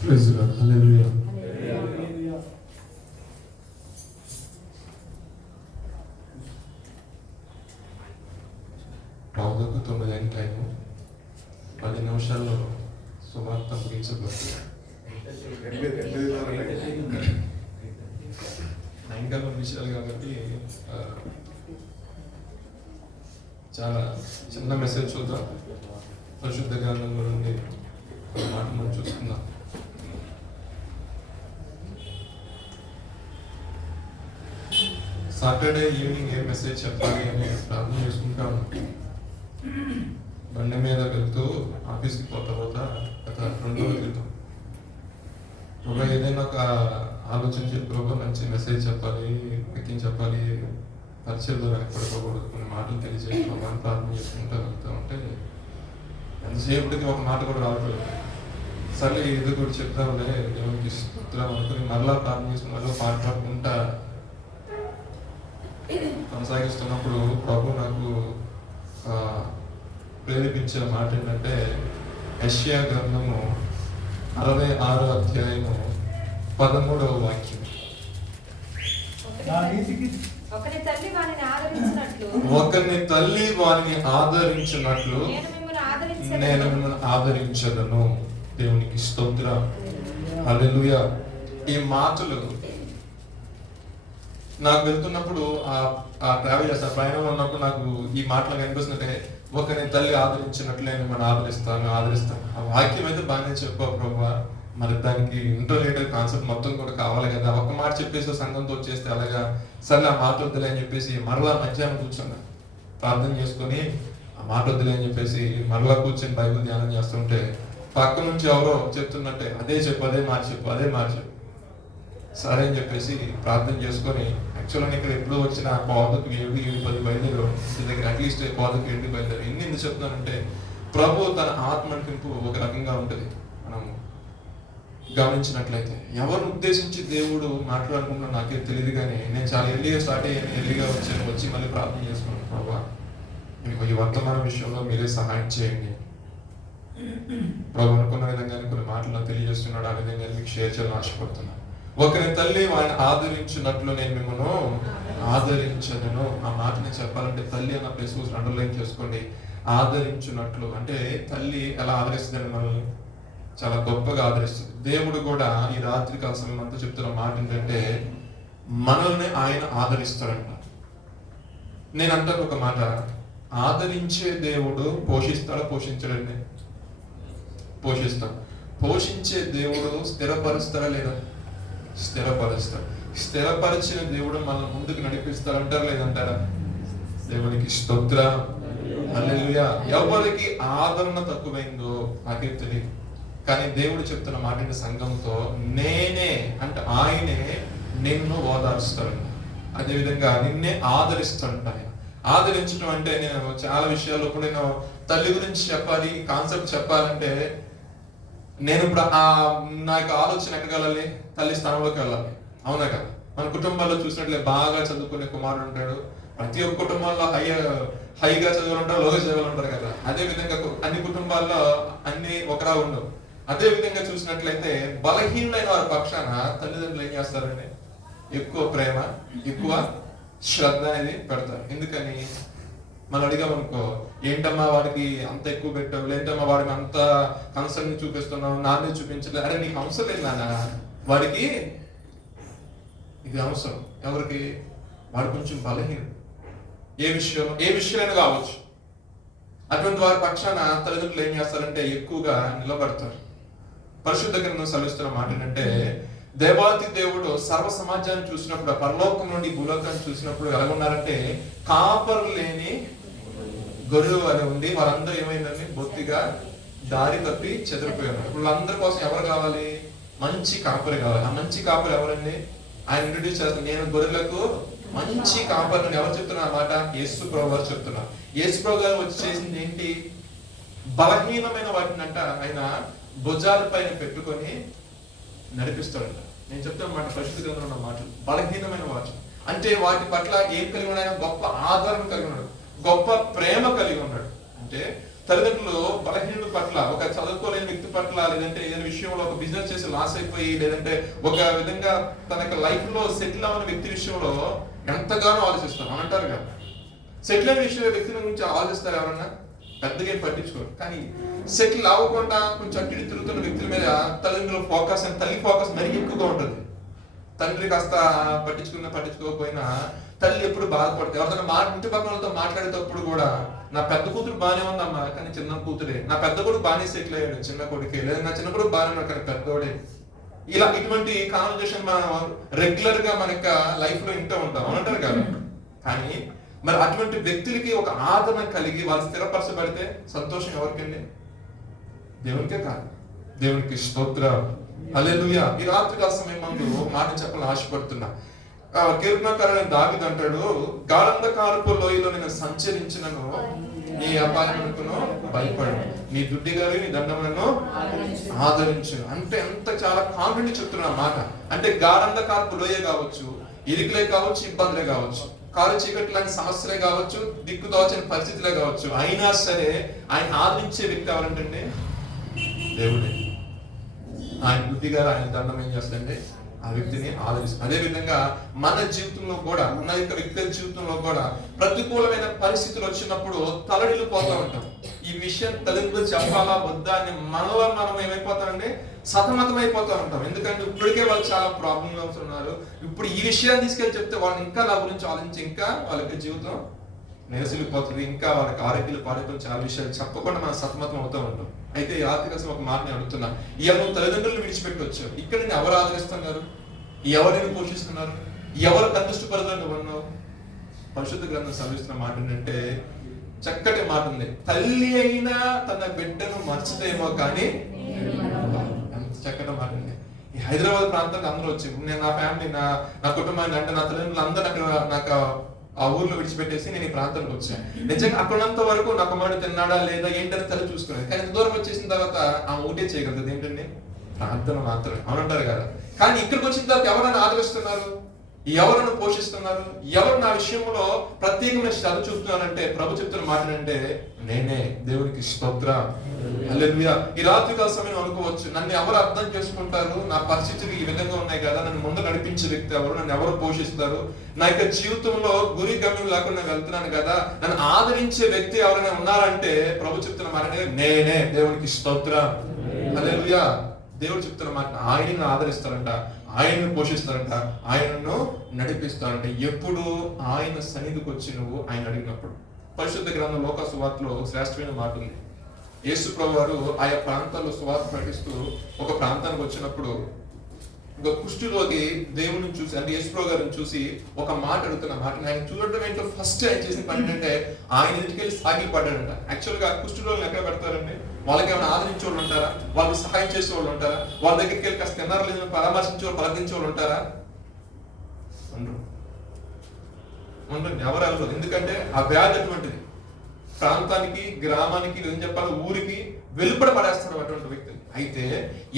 Praise lord. హల్లెలూయా. పావుగంట 9 అయిన time 10 నిమిషాల్లో సువార్త ముగించబడుతుంది. 9 నిమిషాలు కాబట్టి చాలా చిన్న మెసేజ్ చూద్దాం. పరిశుద్ధ గ్రంథంలో నుండి ఒక మాట మనం చూసుకుందాం. సాటర్డే ఈవినింగ్ ఏ మెసేజ్ చెప్పాలి అని ప్రార్థన చేసుకుంటాను. బండి మీద వెళ్తూ ఆఫీస్కి పోతా గత 2 రోజుల క్రితం ప్రభా ఏదైనా ఒక ఆలోచన చెప్పి మంచి మెసేజ్ చెప్పాలి, ఎక్కించి చెప్పాలి, పరిచయంలో వెనకపడిపోకూడదు, కొన్ని మాటలు తెలియజేసి ప్రభాని ప్రార్థన చేసుకుంటూ వెళ్తూ ఉంటే ఎంతసేపటికి ఒక మాట కూడా రావట్లేదు. సరే ఇది కూడా చెప్తాంలే, దేవునికి స్తోత్రం అనుకుని మరలా ప్రార్థన చేసుకుని మళ్ళీ పాట పాడుకుంటా కొనసాగిస్తున్నప్పుడు ప్రభు నాకు ప్రేరేపించిన మాట ఏంటంటే యెషయా గ్రంథము 66వ అధ్యాయము 13వ వాక్యం. ఒకని తల్లి వారిని ఆదరించినట్లు నేను మిమ్మల్ని ఆదరించదను. దేవునికి స్తోత్రం. హల్లెలూయా. ఈ మాటలు నాకు వెళ్తున్నప్పుడు ఆ ట్రావెల్ చేస్తా ప్రయాణంలో ఉన్నప్పుడు నాకు ఈ మాటలు కనిపిస్తుంటే ఒకరిని తల్లి ఆదరించినట్లే మనం ఆదరిస్తాను. ఆ వాక్యం అయితే బాగానే చెప్పావు ప్రభా, మరి దానికి ఇంటర్నేటెడ్ కాన్సెప్ట్ మొత్తం కూడా కావాలి కదా. ఒక మాట చెప్పేసి సంఘంతో వచ్చేస్తే అలాగా సరే ఆ మాట వద్దులే అని చెప్పేసి మరలా మధ్యాహ్నం కూర్చున్నా ప్రార్థన చేసుకొని ఆ మాట వద్దులే అని చెప్పేసి మరలా కూర్చొని బైబిల్ ధ్యానం చేస్తుంటే పక్క నుంచి ఎవరో చెప్తున్నట్టే అదే మాట చెప్పు సరే అని చెప్పేసి ప్రార్థన చేసుకొని యాక్చువల్గా ఇక్కడ ఎప్పుడు వచ్చిన పాదకు 7-10 బయలుదేరు ఇంటి దగ్గర అట్లీస్ట్ పాదకు 8 బయలుదేరు. ఎందుకు చెప్తున్నానంటే ప్రభు తన ఆత్మ నడిపింపు ఒక రకంగా ఉంటుంది. మనం గమనించినట్లయితే ఎవరు ఉద్దేశించి దేవుడు మాట్లాడుకుంటున్నా నాకే తెలియదు, కానీ నేను చాలా ఎర్లీగా స్టార్ట్ అయ్యాను. ఎర్లీగా వచ్చి మళ్ళీ ప్రార్థన చేసుకున్నాను. ప్రభా మీకు ఈ వర్తమాన విషయంలో మీరే సహాయం చేయండి ప్రభు. అనుకున్న విధంగానే కొన్ని మాటలు తెలియజేస్తున్నాడు. ఆ విధంగా మీకు షేర్ చేయాలని ఆశపడుతున్నాను. ఒకరి తల్లి వాడిని ఆదరించినట్లు నేను మిమ్మల్ని ఆదరించను. ఆ మాటని చెప్పాలంటే తల్లి అన్న ప్లేస్ అండర్లైన్ చేసుకోండి. ఆదరించినట్లు అంటే తల్లి ఎలా ఆదరిస్తుంది మనల్ని? చాలా గొప్పగా ఆదరిస్తుంది. దేవుడు కూడా ఈ రాత్రి కాల సమయం అంతా చెప్తున్న మాట ఏంటంటే మనల్ని ఆయన ఆదరిస్తాడంట. నేను అంటాను ఒక మాట, ఆదరించే దేవుడు పోషించడండి. పోషించే దేవుడు స్థిరపరుస్తాడా లేదా? స్థిరపరిచిన దేవుడు మనల్ని ముందుకు నడిపిస్తారంటారా లేదంటారా? దేవునికి స్తోత్రం. హల్లెలూయా. ఎవరికి ఆదరణ తక్కువైందో నాకే తెలియదు, కానీ దేవుడు చెప్తున్న మాట సంఘంతో నేనే అంటే ఆయనే నిన్ను ఓదారుస్తాడంట. అదేవిధంగా నిన్నే ఆదరిస్తాడంట. ఆదరించడం అంటే నేను చాలా విషయాల్లో కూడా నేను తల్లి గురించి చెప్పాలి, కాన్సెప్ట్ చెప్పాలంటే నేను ఇప్పుడు నాకు ఆలోచన ఎక్కగలాలి, తల్లి స్థానంలోకి వెళ్ళాలి. అవునా కదా? మన కుటుంబాల్లో చూసినట్లే బాగా చదువుకునే కుమారుడు ఉంటాడు. ప్రతి ఒక్క కుటుంబాల్లో హైగా చదువులుంటారు, లోగా చదువులుంటారు కదా. అదే విధంగా అన్ని కుటుంబాల్లో అన్ని ఒకరా ఉండవు. అదే విధంగా చూసినట్లయితే బలహీనమైన వారి పక్షాన తల్లిదండ్రులు ఏం చేస్తారండి? ఎక్కువ ప్రేమ, ఎక్కువ శ్రద్ధ అనేది పెడతారు. ఎందుకని మనం అడిగామనుకో, ఏంటమ్మా వాడికి అంత ఎక్కువ పెట్టావు, లేంటమ్మా వాడికి అంత కన్సర్న్ చూపిస్తున్నావు, నాన్నే చూపించలేదు. అరే నీకు అవసరం లేదు నాన్న, వాడికి ఇది అవసరం. ఎవరికి? వాడు కొంచెం బలహీనం, ఏ విషయమైనా కావచ్చు. అటువంటి వారి పక్షాన తల్లిదండ్రులు ఏం చేస్తారంటే ఎక్కువగా నిలబడతారు. పరిశుద్ధ గ్రంథం సెలవిస్తున్న మాట ఏంటంటే దేవాతి దేవుడు సర్వ సమాజాన్ని చూసినప్పుడు, పరలోకం నుండి భూలోకాన్ని చూసినప్పుడు ఎలా ఉన్నారంటే కాపరు లేని గొర్రెలు అని ఉంది. వారందరూ ఏమైందని బొత్తిగా దారి తప్పి చెదిరిపోయారు. వీళ్ళందరి కోసం ఎవరు కావాలి? మంచి కాపరి కావాలి. ఆ మంచి కాపరి ఎవరండి? ఆయన ఇంట్రడ్యూస్ చేస్తారు. నేను గొర్రెలకు మంచి కాపరిని. ఎవరు చెప్తున్నారు అన్నమాట? యేసు ప్రభు గారు చెప్తున్నారు. యేసు ప్రభు గారు వచ్చి చేసింది ఏంటి? బలహీనమైన వాటిని అంట ఆయన భుజాల పైన పెట్టుకొని నడిపిస్తాడంట. నేను చెప్తాను మాట పరిశుద్ధ గ్రంథంలో ఉన్న మాటలు. బలహీనమైన వాటి అంటే వాటి పట్ల ఏం కలిగి ఉన్నాడు? గొప్ప ఆధారం కలిగి ఉన్నాడు. గొప్ప ప్రేమ కలిగి ఉన్నాడు. అంటే తల్లిదండ్రులు బలహీనుల పట్ల, ఒక చదువుకోలేని వ్యక్తి పట్ల, లేదంటే ఏదైనా విషయంలో ఒక బిజినెస్ చేసి లాస్ అయిపోయి, లేదంటే ఒక విధంగా తన యొక్క లైఫ్ లో సెటిల్ అవ్వని వ్యక్తి విషయంలో ఎంతగానో ఆలోచిస్తాం అంటారు కదా. సెటిల్ అయిన విషయం వ్యక్తుల గురించి ఆలోచిస్తారు ఎవరన్నా? పెద్దగా పట్టించుకోరు. కానీ సెటిల్ అవ్వకుండా కొంచెం అటు ఇటు తిరుగుతున్న వ్యక్తుల మీద తల్లిదండ్రుల ఫోకస్ అండ్ తల్లి ఫోకస్ మరీ ఎక్కువగా ఉంటుంది. తండ్రి కాస్త పట్టించుకోకపోయినా తల్లి ఎప్పుడు బాధపడుతుంది. ఎవరితో ఇంటి పక్కనతో మాట్లాడేటప్పుడు కూడా నా పెద్ద కూతురు బాగానే ఉందమ్మా, కానీ చిన్న కూతురే. నా పెద్ద కొడుకు బాగానే సెటిల్ అయ్యాడు, చిన్న కొడుకే. లేదా నా చిన్న కొడుకు బాగానే ఉన్నాడు, కానీ పెద్దోడే. ఇలా ఇటువంటి కాన్వర్జేషన్ మనం రెగ్యులర్ గా మన లైఫ్ లో వింటూ ఉంటాం అంటారు కదా. కానీ మరి అటువంటి వ్యక్తులకి ఒక ఆదరణ కలిగి వాళ్ళు స్థిరపరచబడితే సంతోషం ఎవరికండి? దేవునికే కాదు. దేవునికి స్తోత్రం, హల్లెలూయా. ఈ రాత్రికాల సమయం ముందు మాట చెప్పాలని ఆశపడుతున్నా. కీర్తనకారుడైన దావీదు అంటాడు, గాఢంధకారపు లోయలో నేను సంచరించినను నీ అపాయమునకును భయపడను, నీ దుడ్డిగారి నీ దండములను ఆదరించును. అంటే ఎంత చాలా కాన్ఫిడెంట్ చెప్తున్నా మాట. అంటే గాఢంధకారపు లోయ కావచ్చు, ఇరుకులే కావచ్చు, ఇబ్బందులే కావచ్చు, కారు చీకటి లాంటి సమస్యలే కావచ్చు, దిక్కుదోచని పరిస్థితులే కావచ్చు, అయినా సరే ఆయన ఆదరించే వ్యక్తి ఎవరంటే దేవుడే. ఆయన బుద్ధిగా ఆయన దండం ఏం చేస్తుందంటే ఆ వ్యక్తిని ఆదరిస్తుంది. అదే విధంగా మన జీవితంలో కూడా, మన యొక్క వ్యక్తి జీవితంలో కూడా ప్రతికూలమైన పరిస్థితులు వచ్చినప్పుడు తలడిల్లిపోతూ ఉంటాం. ఈ విషయం తల్లిదండ్రులు చెప్పాలా వద్దా అని మనలో మనం ఏమైపోతామంటే సతమతం అయిపోతూ ఉంటాం. ఎందుకంటే ఇప్పటికే వాళ్ళు చాలా ప్రాబ్లమ్స్ ఉన్నారు. ఇప్పుడు ఈ విషయాన్ని తీసుకెళ్ళి చెప్తే వాళ్ళు ఇంకా నా గురించి ఆలోచించి ఇంకా వాళ్ళకి జీవితం నిరసిల్లిపోతుంది, ఇంకా వాళ్ళకి ఆరోగ్యాలు పాడైపోయి చాలా విషయాలు చెప్పకుండా మనం సతమతం అవుతూ ఉంటాం. అయితే ఈ ఆర్థిక ఒక మాట నేను అడుగుతున్నా, ఎవరు తల్లిదండ్రులు విడిచిపెట్టి వచ్చారు, ఇక్కడ నేను ఎవరు ఆదరిస్తున్నారు, ఎవరిని పోషిస్తున్నారు, ఎవరు కనిష్టపరులను ఉన్నావు? పరిశుద్ధ గ్రంథం సవిస్తున్న మాట ఏంటంటే చక్కటి మాట ఉంది, తల్లి అయినా తన బిడ్డను మర్చితేమో కానీ. ఎంత చక్కటి మాట ఉంది. ఈ హైదరాబాద్ ప్రాంతానికి అందరూ వచ్చి, నేను నా ఫ్యామిలీ నా కుటుంబాన్ని అంటే నా తల్లిదండ్రులు అందరూ అక్కడ నాకు ఆ ఊర్లో విడిచిపెట్టేసి నేను ఈ ప్రాంతానికి వచ్చాను. నిజంగా అక్కడంత వరకు నా కుమారుడు తిన్నాడా లేదా ఏంటని తల్లి చూసుకునేది. కానీ ఇంత దూరం వచ్చేసిన తర్వాత ఆమె ఒకటే చేయగలుగుతుంది, ఏంటండి? ప్రార్థన మాత్రమే. అవునంటారు కదా. కానీ ఇక్కడికి వచ్చిన తర్వాత ఎవరైనా ఆదరిస్తున్నారు, ఎవరిని పోషిస్తున్నారు, ఎవరు నా విషయంలో ప్రత్యేకమైన శ్రద్ధ చూపుతున్నారంటే ప్రభు చెప్తున్న మాట అంటే నేనే. దేవునికి స్తోత్రం, హల్లెలూయా. ఈ రాత్రికాల సమయం అనుకోవచ్చు, నన్ను ఎవరు అర్థం చేసుకుంటారు, నా పరిస్థితులు ఈ విధంగా ఉన్నాయి కదా, నన్ను ముందు నడిపించే వ్యక్తి ఎవరు, నన్ను ఎవరు పోషిస్తారు, నా యొక్క జీవితంలో గురి గమ్యం లేకుండా వెళ్తున్నాను కదా, నన్ను ఆదరించే వ్యక్తి ఎవరైనా ఉన్నారంటే ప్రభు చెప్తున్న మాట నేనే. దేవునికి స్తోత్రం, హల్లెలూయా. దేవుడు చెప్తున్న మాట ఆయనను ఆదరిస్తారంట, ఆయనను పోషిస్తారంట, ఆయనను నడిపిస్తారంట. ఎప్పుడు ఆయన సన్నిధికి వచ్చి నువ్వు ఆయన అడిగినప్పుడు. పరిశుద్ధ గ్రంథం లోక సువార్తలో శ్రేష్టమైన మాట ఉంది. యేసు ప్రభు వారు ఆయా ప్రాంతాల్లో సువార్త ప్రకటిస్తూ ఒక ప్రాంతానికి వచ్చినప్పుడు ఒక కుష్ఠరోగి దేవుని చూసి, అంటే యేసు ప్రభు గారిని చూసి ఒక మాట అడుగుతున్న మాట, ఆయన చూడటం ఏంటో ఫస్ట్ ఆయన చేసిన పని ఏంటంటే ఆయన ఇంటికెళ్ళి సాగిలి పడ్డాడంట. యాక్చువల్గా కుష్ఠరోగులు ఎక్కడ పెడతారండి? వాళ్ళకి ఏమైనా ఆదరించే వాళ్ళు ఉంటారా? వాళ్ళకి సహాయం చేసే వాళ్ళు ఉంటారా? వాళ్ళ దగ్గరికి వెళ్ళి కాస్త తిన్నారు లేదు పరామర్శించే వాళ్ళు, పలకరించే వాళ్ళు ఉంటారా? ఉండరు, ఎవరు వెళ్ళరు. ఎందుకంటే ఆ వ్యాధి అటువంటిది. ప్రాంతానికి, గ్రామానికి, ఏం చెప్పాలి, ఊరికి వెలుపడ పడేస్తారు అటువంటి వ్యక్తులు. అయితే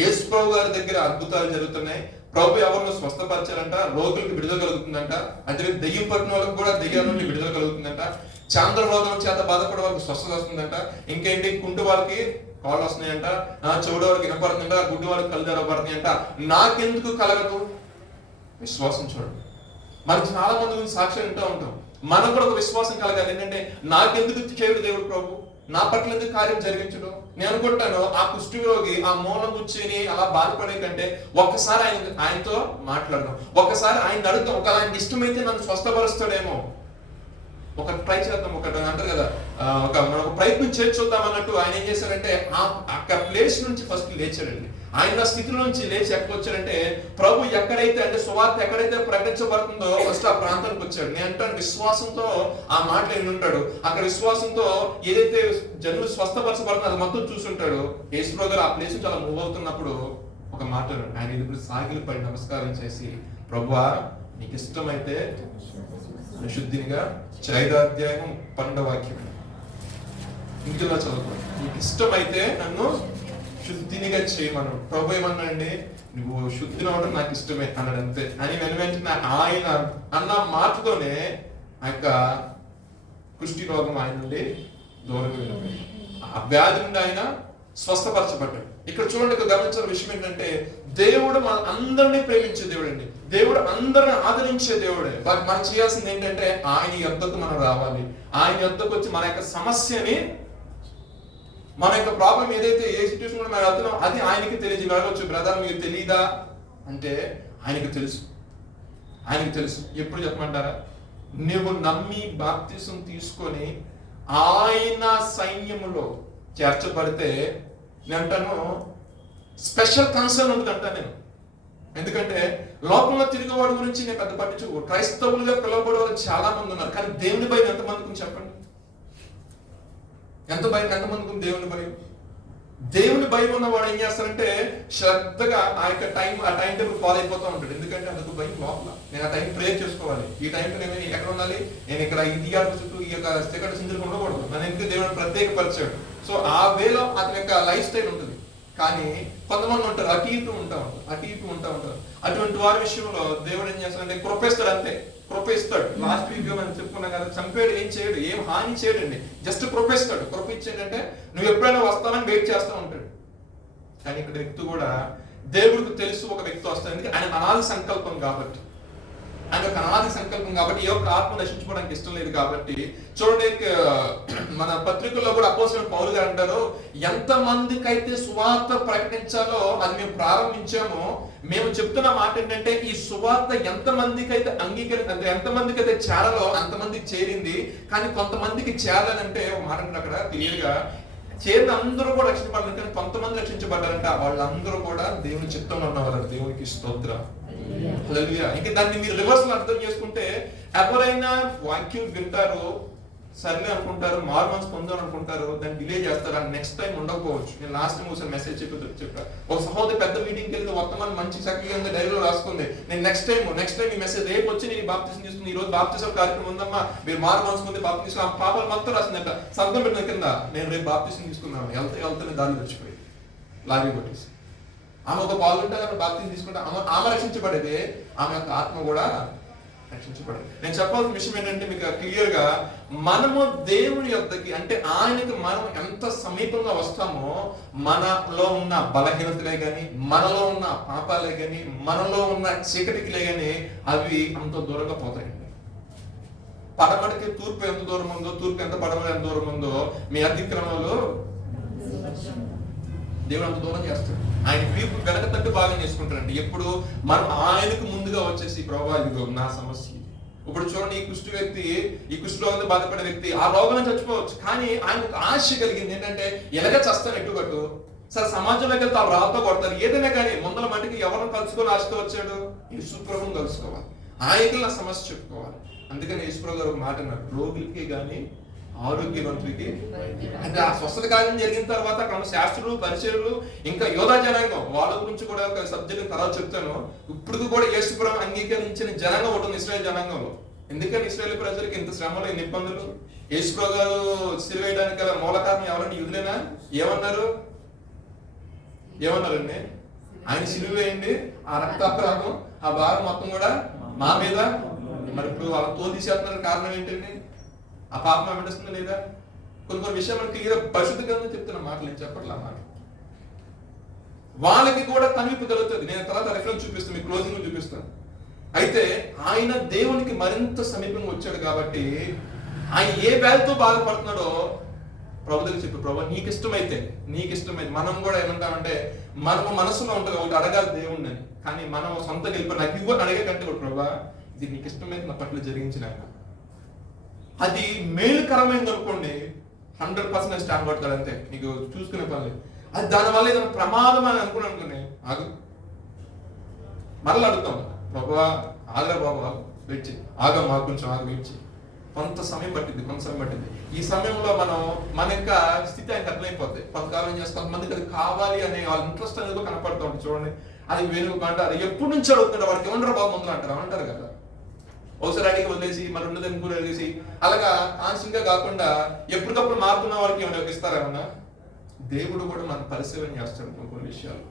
యేసు ప్రభు గారి దగ్గర అద్భుతాలు జరుగుతున్నాయి. ప్రభు ఎవరిని స్వస్థపరిచారంట, రోగులకు విడుదల కలుగుతుందంట, అంటే దెయ్యం పట్టిన వాళ్ళకి కూడా దెయ్యాల నుండి విడుదల కలుగుతుందంట, చాంద్రరోగం చేత బాధపడే వాళ్ళకి స్వస్థత వస్తుందంట, ఇంకేంటి కుంటు వాళ్ళకి కాళ్ళు వస్తున్నాయంట, చెవుడు వారికి వినపడుతుందంట, గుడ్డి వారికి కళ్ళు తెరవబడుతున్నాయంట. నాకెందుకు కలగదు? విశ్వాసం చూడండి. మనకు చాలా మంది గురించి సాక్ష్యం వింటూ ఉంటాం. మనకు కూడా ఒక విశ్వాసం కలగాలి. ఏంటంటే నాకెందుకు చేయడు దేవుడు ప్రభు, నా పట్ల ఎందుకు కార్యం జరిగించడం? నేను అనుకుంటాను ఆ కుష్ఠరోగి ఆ మూలం కూర్చొని అలా బాధపడే కంటే ఒక్కసారి ఆయనతో మాట్లాడదాం, ఒక్కసారి ఆయన అడుగుతాం, ఒక ఆయన ఇష్టమైతే నన్ను స్వస్థపరుస్తాడేమో, ఒక ట్రై చేద్దాం, ఒక అంటారు కదా, మనం ప్రయత్నం చేర్చుద్దాం అన్నట్టు ఆయన ఏం చేశారంటే ఆ ప్లేస్ నుంచి ఫస్ట్ లేచాడండి. ఆయన స్థితి నుంచి లేచి ఎక్కడికి వచ్చాడంటే ప్రభు ఎక్కడైతే, అంటే సువార్త ఎక్కడైతే ప్రకటించబడుతుందో ఫస్ట్ ఆ ప్రాంతానికి వచ్చాడు. నేను అంటాను విశ్వాసంతో ఆ మాటలు విని ఉంటాడు. అక్కడ విశ్వాసంతో ఏదైతే జనులు స్వస్థపరచబడుతుందో అది మొత్తం చూసుంటాడు. యేసు గారు ఆ ప్లేస్ నుంచి అలా మూవ్ అవుతున్నప్పుడు ఒక మాట ఆయన ఎదురు సాగిలి పడి నమస్కారం చేసి, ప్రభువా నీకు ఇష్టమైతే శుద్ధినిగా 5వ అధ్యాయం 12వ వాక్యం ఇంటిలో చదువుకోండి. నీకు ఇష్టమైతే నన్ను శుద్ధినిగా చేయమను. ప్రభు ఏమన్నాడండి, నువ్వు శుద్ధిని అవడం నాకు ఇష్టమే అన్నాడు, అంతే. అని వెంటనే ఆయన అన్న మాటతోనే ఆ యొక్క కుష్టి రోగం ఆయన నుండి దూరంగా వెళ్ళిపోయింది. ఆ వ్యాధి నుండి ఆయన స్వస్థపరచబడ్డాడు. ఇక్కడ చూడండి, ఇక్కడ గమనించిన విషయం ఏంటంటే దేవుడు మన అందరినీ ప్రేమించే దేవుడు అండి. దేవుడు అందరిని ఆదరించే దేవుడే. బట్ మనం చేయాల్సింది ఏంటంటే ఆయన యొద్దకు మనం రావాలి. ఆయన యొద్దకు వచ్చి మన యొక్క సమస్యని, మన యొక్క ప్రాబ్లం ఏదైతే ఏ సిచ్యువేషన్ కూడా మనం వెళ్తున్నాం అది ఆయనకి తెలియదు. వెళ్ళవచ్చు, బ్రదర్ మీకు తెలియదా అంటే ఆయనకి తెలుసు. ఆయనకి తెలుసు. ఎప్పుడు చెప్పమంటారా? నువ్వు నమ్మి బాప్తిసం తీసుకొని ఆయన సైన్యములో చేర్చబడితే నేను అంటాను స్పెషల్ కన్సర్న్ ఉంటుంది అంటా నేను. ఎందుకంటే లోకంలో తిరిగేవాడి గురించి నేను పెద్ద పట్టించుకో. క్రైస్తవులుగా పిలువబడే వాళ్ళు చాలా మంది ఉన్నారు, కానీ దేవుని భయం ఎంతమందికి చెప్పండి? ఎంతమందికి దేవుని భయం? దేవుని భయం ఉన్నవాడు ఏం చేస్తారంటే శ్రద్ధగా ఆ టైం టేబుల్ ఫాలో అయిపోతూ ఉంటాడు. ఎందుకంటే అందుకు భయం లోపల. నేను ఆ టైం ప్రేయర్ చేసుకోవాలి, ఈ టైంకి నేను ఎక్కడ ఉండాలి, నేను ఇక్కడ ఈ థియేటర్ చుట్టూ ఈ యొక్క సెకండ్ సింగిల్ ఉండకూడదు, నన్ను ఎందుకు దేవుడు ప్రత్యేకపరిచాడు. సో ఆ వేలో అతని యొక్క లైఫ్ స్టైల్ ఉంటుంది. కానీ కొంతమంది ఉంటారు అటు ఇటు ఉంటా ఉంటారు. అటువంటి వారి విషయంలో దేవుడు ఏం చేస్తాడంటే కృపేస్తాడు, అంతే కృపేస్తాడు. లాస్ట్ వీక్ మనం చెప్పుకున్నాం కదా, చంపేడు ఏం చేయడు, ఏం హాని చేయడండి, జస్ట్ కృపేస్తాడు. కృప ఇచ్చేటంటే నువ్వు ఎప్పుడైనా వస్తానని వెయిట్ చేస్తూ ఉంటాడు. కానీ ఇక్కడ వ్యక్తి కూడా దేవుడికి తెలుసు ఒక వ్యక్తి వస్తాడు, ఎందుకంటే ఆయన అనాది సంకల్పం కాబట్టి. ఆయన ఒక అనాది సంకల్పం కాబట్టి ఏ ఒక్క ఆత్మ నశించుకోవడానికి ఇష్టం లేదు కాబట్టి. చూడండి, మన పత్రికల్లో కూడా అపోస్తలుడైన పౌలు గారు అంటారు, ఎంతమందికి అయితే సువార్త ప్రకటించాలో అది మేము ప్రారంభించామో, మేము చెప్తున్న మాట ఏంటంటే ఈ సువార్త ఎంతమందికి అయితే ఎంతమందికి అయితే చేరాలో అంతమందికి చేరింది. కానీ కొంతమందికి చేరాలంటే ఒక మాట అక్కడ క్లియర్ గా చేరిన అందరూ కూడా రక్షించబడ్డారు, కానీ కొంతమంది రక్షించబడ్డారంట. వాళ్ళందరూ కూడా దేవుని చిత్తంలో ఉన్నవారు. దేవునికి స్తోత్రం. ఇంకా దాన్ని మీరు రివర్స్ అర్థం చేసుకుంటే, ఎవరైనా వాక్యం వింటారు, సర్లే అనుకుంటారు, మారు మనసు పొందారు అనుకుంటారు, దాన్ని డిలే చేస్తారు, అని నెక్స్ట్ టైం ఉండకపోవచ్చు. నేను లాస్ట్ టైం ఒకసారి మెసేజ్ చెప్పాను. ఒక సహోదరి పెద్ద మీటింగ్కి వెళ్తే వర్తమానం మంచి చక్కగా డైరీలో రాసుకుంది. నేను నెక్స్ట్ టైం ఈ మెసేజ్ రేపు వచ్చి నేను బాప్తిసం తీసుకుని, ఈ రోజు బాప్తిసం కార్యక్రమం ఉందమ్మా, మీరు మారు మనసు పొంది బాప్తిసం, ఆ పాపాలు మొత్తం రాసిందట, సంతం పెట్టిన కింద నేను రేపు బాప్తిసం తీసుకున్నాను. వెళ్తే దాన్ని తెచ్చిపోయి లాగి కొట్టేసి ఆమె ఒక పాల్గొంటే బాప్తిసం తీసుకుంటే ఆమె రక్షించబడేది, ఆమె యొక్క ఆత్మ కూడా రక్షించబడేది. నేను చెప్పాల్సిన విషయం ఏంటంటే మీకు క్లియర్ గా మనము దేవుని యొద్దకి అంటే ఆయనకి మనం ఎంత సమీపంగా వస్తామో, మనలో ఉన్న బలహీనతలే గాని, మనలో ఉన్న పాపాలే గాని, మనలో ఉన్న చీకటికిలే గాని అవి అంత దూరంగా పోతాయండి. పడమటికి తూర్పు ఎంత దూరం ఉందో, తూర్పు ఎంత పడమటి ఎంత దూరం ఉందో, మీ అతిక్రమంలో దేవుడు అంత దూరం చేస్తాడు. ఆయన వీపు వెనక తట్టు భాగం చేసుకుంటారండి. ఎప్పుడు మనం ఆయనకు ముందుగా వచ్చేసి ప్రభావ ఇదిగో నా సమస్య. ఇప్పుడు చూడండి, ఈ కుష్ఠరోగంతో బాధపడే వ్యక్తి ఆ రోగంలో చచ్చిపోవచ్చు, కానీ ఆయనకు ఆశ కలిగింది ఏంటంటే ఎలాగ చస్తాను ఎట్టుకట్టు. సరే సమాజంలోకి వెళ్తే వాళ్ళు రాతో కొడతారు, ఏదైనా కానీ ముందల మట్టికి ఎవరిని కలుసుకొని ఆశతో వచ్చాడు, యేసుప్రభుని కలుసుకోవాలి, ఆయనకి నా సమస్య చెప్పుకోవాలి. అందుకని యేసుప్రభు గారు ఒక మాట అన్నారు, రోగులకి కానీ ఆరోగ్యవంతుడికి. అంటే ఆ స్వస్థత కార్యం జరిగిన తర్వాత అక్కడ శాస్త్రులు, పరిచయులు, ఇంకా యోధా జనాంగం వాళ్ళ గురించి కూడా ఒక సబ్జెక్ట్ తర్వాత చెప్తాను. ఇప్పుడు కూడా యేసుప్రభుని అంగీకరించిన జనాంగం ఉంటుంది ఇశ్రాయేల్ జనాంగంలో. ఎందుకని ఇశ్రాయేల్ ప్రజలకు ఇంత శ్రమలు, ఎన్ని ఇబ్బందులు? యేసుప్రభు గారు సిలువేయడానికి గల మూల కారణం ఎవరంటే యూదులేనా? ఏమన్నారండి? ఆయన సిలువ వేయండి, ఆ రక్తాపరాధం, ఆ భారం మొత్తం కూడా మా మీద. మరి ఇప్పుడు వాళ్ళ తోలు తీసేస్తున్నారు, కారణం ఏంటండి? ఆ పాపం వెంటస్తుందా లేదా? కొన్ని విషయాలు మనకి క్లియర్ పరిశుద్ధ గ్రంథం చెప్తున్న మాటలు, నేను చెప్పట్లా మాట. వాళ్ళకి కూడా కనిపి కలుగుతుంది. నేను తర్వాత రెఫరెన్స్ చూపిస్తాను, మీకు క్లోజింగ్ చూపిస్తాను. అయితే ఆయన దేవునికి మరింత సమీపంగా వచ్చాడు కాబట్టి ఆయన ఏ వ్యాధితో బాధపడుతున్నాడో ప్రభు దగ్గర చెప్పి, ప్రభు నీకు ఇష్టమైతే మనం కూడా ఏమంటామంటే మనము మనసులో ఉంటుంది ఒకటి అడగాలి దేవుణ్ణి అని, కానీ మనం సొంత గెలిపి నాకు ఇవ్వని అడిగే కంటే కూడా ప్రభా ఇది నీకు ఇష్టమైతే నా పట్ల జరిగించినాక అది మేలుకరమైంది అనుకోండి, 100% స్టాండ్ పడతాడు, అంతే. నీకు చూసుకునే పని లేదు. అది దానివల్ల ఏదైనా ప్రమాదం అని అనుకుని ఆగు, మరలా అడుగుతాం, బాబా ఆగరా బాబా వెయిట్ చేయి, ఆగమ్మా కొంచెం వెయిట్ చేయి. కొంత సమయం పట్టింది. ఈ సమయంలో మన యొక్క స్థితి ఆయనకు అర్థమైపోద్ది. కొంతకాలం చేస్తే కొంతమందికి అది కావాలి అనే వాళ్ళ ఇంట్రెస్ట్ అనేది కనపడుతూ ఉంటుంది. చూడండి, అది వేణుగు అంటారు, ఎప్పటి నుంచి అడుగుతుంటారు, వాడికి ఏమంటారు బాబు ముందు అంటారు కదా. ఒకసారి అడిగి వదిలేసి మరి ఉన్నదని కూడా అడిగేసి అలాగా కాన్స్టెంట్ గా కాకుండా ఎప్పటికప్పుడు మారుతున్న వారికి ఏమైనా ఇస్తారేమన్నా? దేవుడు కూడా మన పరిశీలన చేస్తాడు. కొన్ని విషయాలు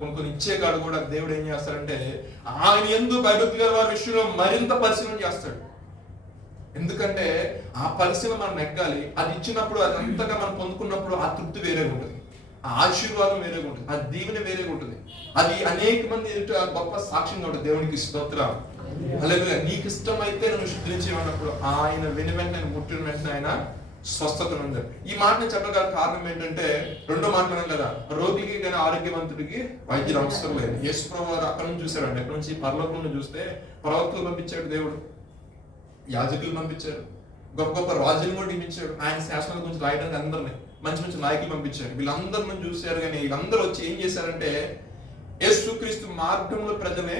కొన్ని ఇచ్చే కాడు కూడా దేవుడు ఏం చేస్తాడంటే ఆయన యందు భయభక్తి గల వారి విషయంలో మరింత పరిశీలన చేస్తాడు. ఎందుకంటే ఆ పరిస్థితిలో మనం నెగ్గాలి. అది ఇచ్చినప్పుడు, అది అంతగా మనం పొందుకున్నప్పుడు ఆ తృప్తి వేరేగా ఉంటుంది, ఆ ఆశీర్వాదం వేరేగా ఉంటుంది, ఆ దీవెన వేరేగా ఉంటుంది. అది అనేక మంది ఎదుట గొప్ప సాక్ష్యంగా ఉంటుంది. దేవునికి స్తోత్రం. హల్లెలూయా. నీకు ఇష్టమైతే నువ్వు శుద్ధించేమన్నప్పుడు ఆయన వెంటనే ముట్టిన వెంటనే ఆయన స్వస్థత ఉంది. ఈ మాట నేను చెప్పగల కారణం ఏంటంటే, రెండో మాట్లాడాను కదా, రోగికి కానీ ఆరోగ్యవంతుడికి వైద్యులు అవసరం లేదు. యేసు ప్రభువు వారు అక్కడ నుంచి చూశారండి. అక్కడ నుంచి పరలోకం నుండి చూస్తే ప్రవక్తలు పంపించాడు దేవుడు, యాజకులు పంపించాడు, గొప్ప గొప్ప రాజులు కూడా నియమించాడు. ఆయన శాసనాల గురించి రాయడానికి అందరినీ మంచి మంచి నాయకులు పంపించాడు. వీళ్ళందరూ మనం చూశారు. కానీ వీళ్ళందరూ వచ్చి ఏం చేశారంటే యేసుక్రీస్తు మార్గంలో ప్రజలే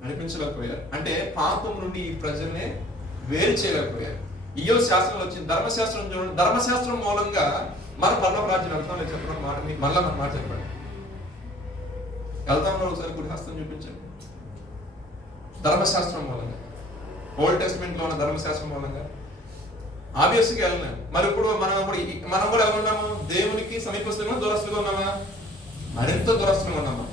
నడిపించలేకపోయారు. అంటే పాపం నుండి ఈ ప్రజల్ని వేరు చేయలేకపోయారు. ఇయో శాస్త్రం వచ్చింది, ధర్మశాస్త్రం చూడండి. ధర్మశాస్త్రం మూలంగా మన పరలోక రాజ్యం వెళ్తాం లేదు చెప్పడం మాట మళ్ళా మన మాట చెప్పండి. వెళ్తాం ఒకసారి గుడిహస్తం చూపించండి. ధర్మశాస్త్రం మూలంగా, ఓల్డ్ టెస్ట్మెంట్ లో ఉన్న ధర్మశాస్త్రం మూలంగా ఆబ్వియస్గా వెళ్ళలేము. మరి ఇప్పుడు మనం కూడా ఎవరున్నాము? దేవునికి సమీపస్తులుగా దూరస్తులుగా ఉన్నామా? మరింత దూరస్తులుగా ఉన్నామా?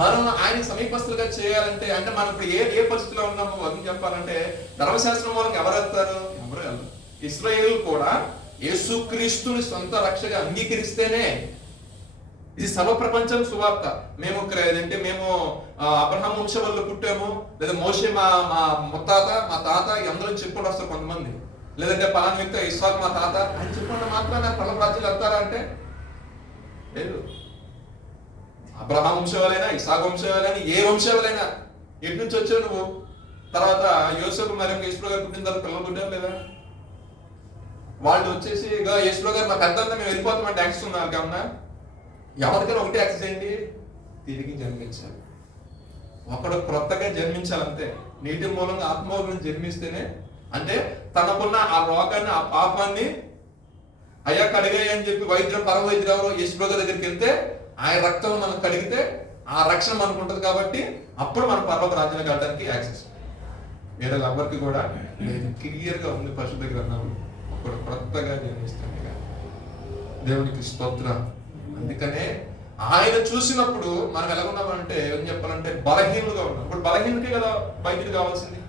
మనం ఆయన సమీపస్తులుగా చేయాలంటే, అంటే మనం ఇప్పుడు ఏ పరిస్థితిలో ఉన్నామో అని చెప్పాలంటే, ధర్మశాస్త్రం మూలంగా ఎవరు వెళ్తారు? ఎవరు వెళ్ళరు. ఇశ్రాయేలు కూడా యేసుక్రీస్తుని సొంత రక్షగా అంగీకరిస్తేనే ఇది సర్వ ప్రపంచం సువార్త. మేము అబ్రహాం వంశంలో పుట్టాము, లేదా మోషే మా ముత్తాత మా తాత అందరూ చెప్పుకుంటూ వస్తారు కొంతమంది, లేదంటే పలానా వ్యక్తి ఇస్సాకు మా తాత అని చెప్పుకుంటే మాత్రం పర్లోక రాజ్యాలు వెళ్తారా అంటే లేదు. అబ్రహాం వంశవాలైనా, ఇస్సాకు వంశవాలైనా, ఏ వంశవాలైనా, ఎటు నుంచి వచ్చావు నువ్వు? తర్వాత యోసేపు మరి యేసుప్రభు గారు పుట్టిన తర్వాత పిల్లలు పుట్టారు లేదా? వాళ్ళు వచ్చేసి యేసుప్రభు గారు మాకు అంతా మేము వెళ్ళిపోతామంటే యాక్సెస్ ఉన్నారు కావున ఎవరికైనా ఒకటే యాక్సెస్ ఏంటి? తిరిగి జన్మించాలి. ఒకడు క్రొత్తగా జన్మించాలంతే. నీటి మూలంగా ఆత్మూలంగా జన్మిస్తేనే, అంటే తనకున్న ఆ రోగాన్ని, ఆ పాపాన్ని అయ్యా కడిగాయి అని చెప్పి పరవైద్యుడు ఎవరో యేసుప్రభు గారి దగ్గరికి వెళ్తే ఆయన రక్తం మనం కడిగితే ఆ రక్షణ మనకు ఉంటుంది. కాబట్టి అప్పుడు మనం పరలోక రాజ్యానికి వెళ్ళడానికి యాక్సెస్. వేరే ఎవరికి కూడా క్లియర్ గా ఉంది పరిశుద్ధ గ్రంథంలో. ఒకడు క్రొత్తగా జన్మిస్తాడు. దేవునికి స్తోత్రం. అందుకనే ఆయన చూసినప్పుడు మనం ఎలా ఉన్నామంటే, ఏం చెప్పాలంటే బలహీనులుగా ఉన్నాం. ఇప్పుడు బలహీనుడికే కదా వైద్యుడు కావాల్సింది,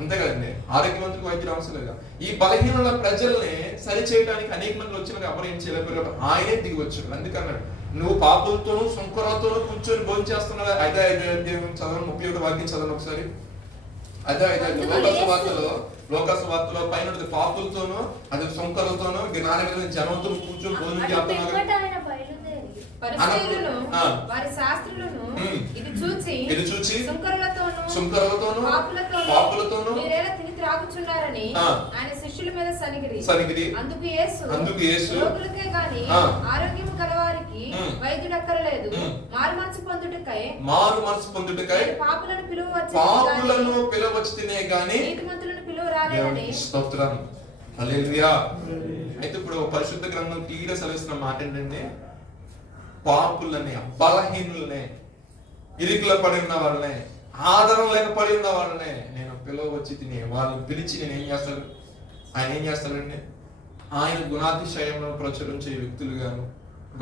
అంతే కదండి. ఆరోగ్యవంతుడికి వైద్యుడు అవసరం లేదా? ఈ బలహీనుల ప్రజల్ని సరి చేయడానికి అనేక మంది వచ్చిన ఎవరు ఏం చేయలేకపోయారు. ఆయనే దిగి వచ్చాడు. అందుకన్నాడు, నువ్వు పాపులతోనూ సుంకరాలతోనూ కూర్చొని భోజనం చేస్తున్నాడు. అయితే చదవని 31 వాక్యం చదవను ఒకసారి. అదే లోకసువార్తలో పైన పాపులతోనూ అది సుంకరులతోనూ జ్ఞానమైన జనంతో కూర్చొని భోజనం చేస్తున్నాడు. వారి శాస్త్రులను ఇది చూచి సుంకరులతోనూ పాపులతోనూ తిని త్రాగుచున్నారని ఆయన శిష్యుల మీద సనిగిరి. అందుకు యేసు రోగులకే గాని ఆరోగ్యము గలవారికి వైద్యుడు అక్కరలేదు, మారు మనసు పొందుటకై పాపులను పిలువవచ్చునే గాని నీతిమంతులను పిలువరాలేదని. స్తోత్రం. హల్లెలూయా. అయితే ఇప్పుడు పరిశుద్ధ గ్రంథం తీర సెలవిస్తున్న మాట ఏంటంటే, పాపులని, బలహీనులనే, ఇరుకులో పడి ఉన్న వాళ్ళనే, ఆదరణ లేక పడి ఉన్న వాళ్ళనే నేను పిలువవచ్చి తిని వాళ్ళని పిలిచి నేను ఏం చేస్తాను? ఆయన ఏం చేస్తాడండి? ఆయన గుణాతిశయంలో ప్రచురించే వ్యక్తులుగాను,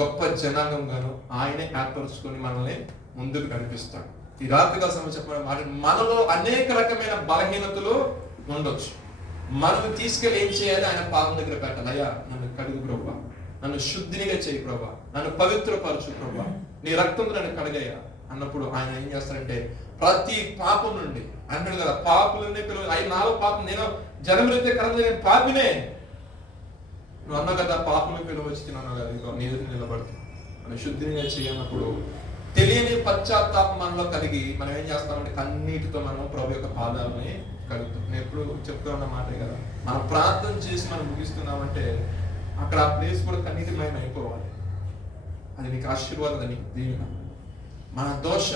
గొప్ప జనాంగంగాను ఆయనే ఏర్పరుచుకొని మనల్ని ముందుకు నడిపిస్తాడు. ఈ రాత్రికాల సమయం చెప్పిన మాట, మనలో అనేక రకమైన బలహీనతలు ఉండొచ్చు. మనం తీసుకెళ్ళి ఏం చేయాలి? ఆయన పాదం దగ్గర పెట్టాలి. అయ్యా నన్ను కడుగు ప్రభువా, నన్ను శుద్ధినిగా చేయి ప్రభువా, నన్ను పవిత్రపరచు ప్రభువా, నీ రక్తంతో నన్ను కడగయ్యా అన్నప్పుడు ఆయన ఏం చేస్తారంటే, ప్రతి పాపం నుండి అంటాడు కదా, పాపులనే నాలో పాపం, నేను జనములైతే కరెక్ట్, నేను పాపినే. నువ్వు అన్నావు కదా, పాపను పిలువచ్చి తిన్నావు కదా, ఇక నీ ఎదురు నిలబడుతుంది. మనం శుద్ధినిగా చేయనప్పుడు తెలియని పశ్చాత్తాపం మనలో కలిగి మనం ఏం చేస్తామంటే, కన్నీటితో మనం ప్రభు యొక్క పాదాలని కలుగుతాం. నేను ఎప్పుడు చెప్తూ ఉన్న మాటే కదా, మనం ప్రార్థన చేసి మనం ముగిస్తున్నామంటే అక్కడ ఆ ప్లేస్ కూడా కన్నీటిమయం అయిపోవాలి. అది నీకు ఆశీర్వాదం, అది నీకు దీవెన. మన దోష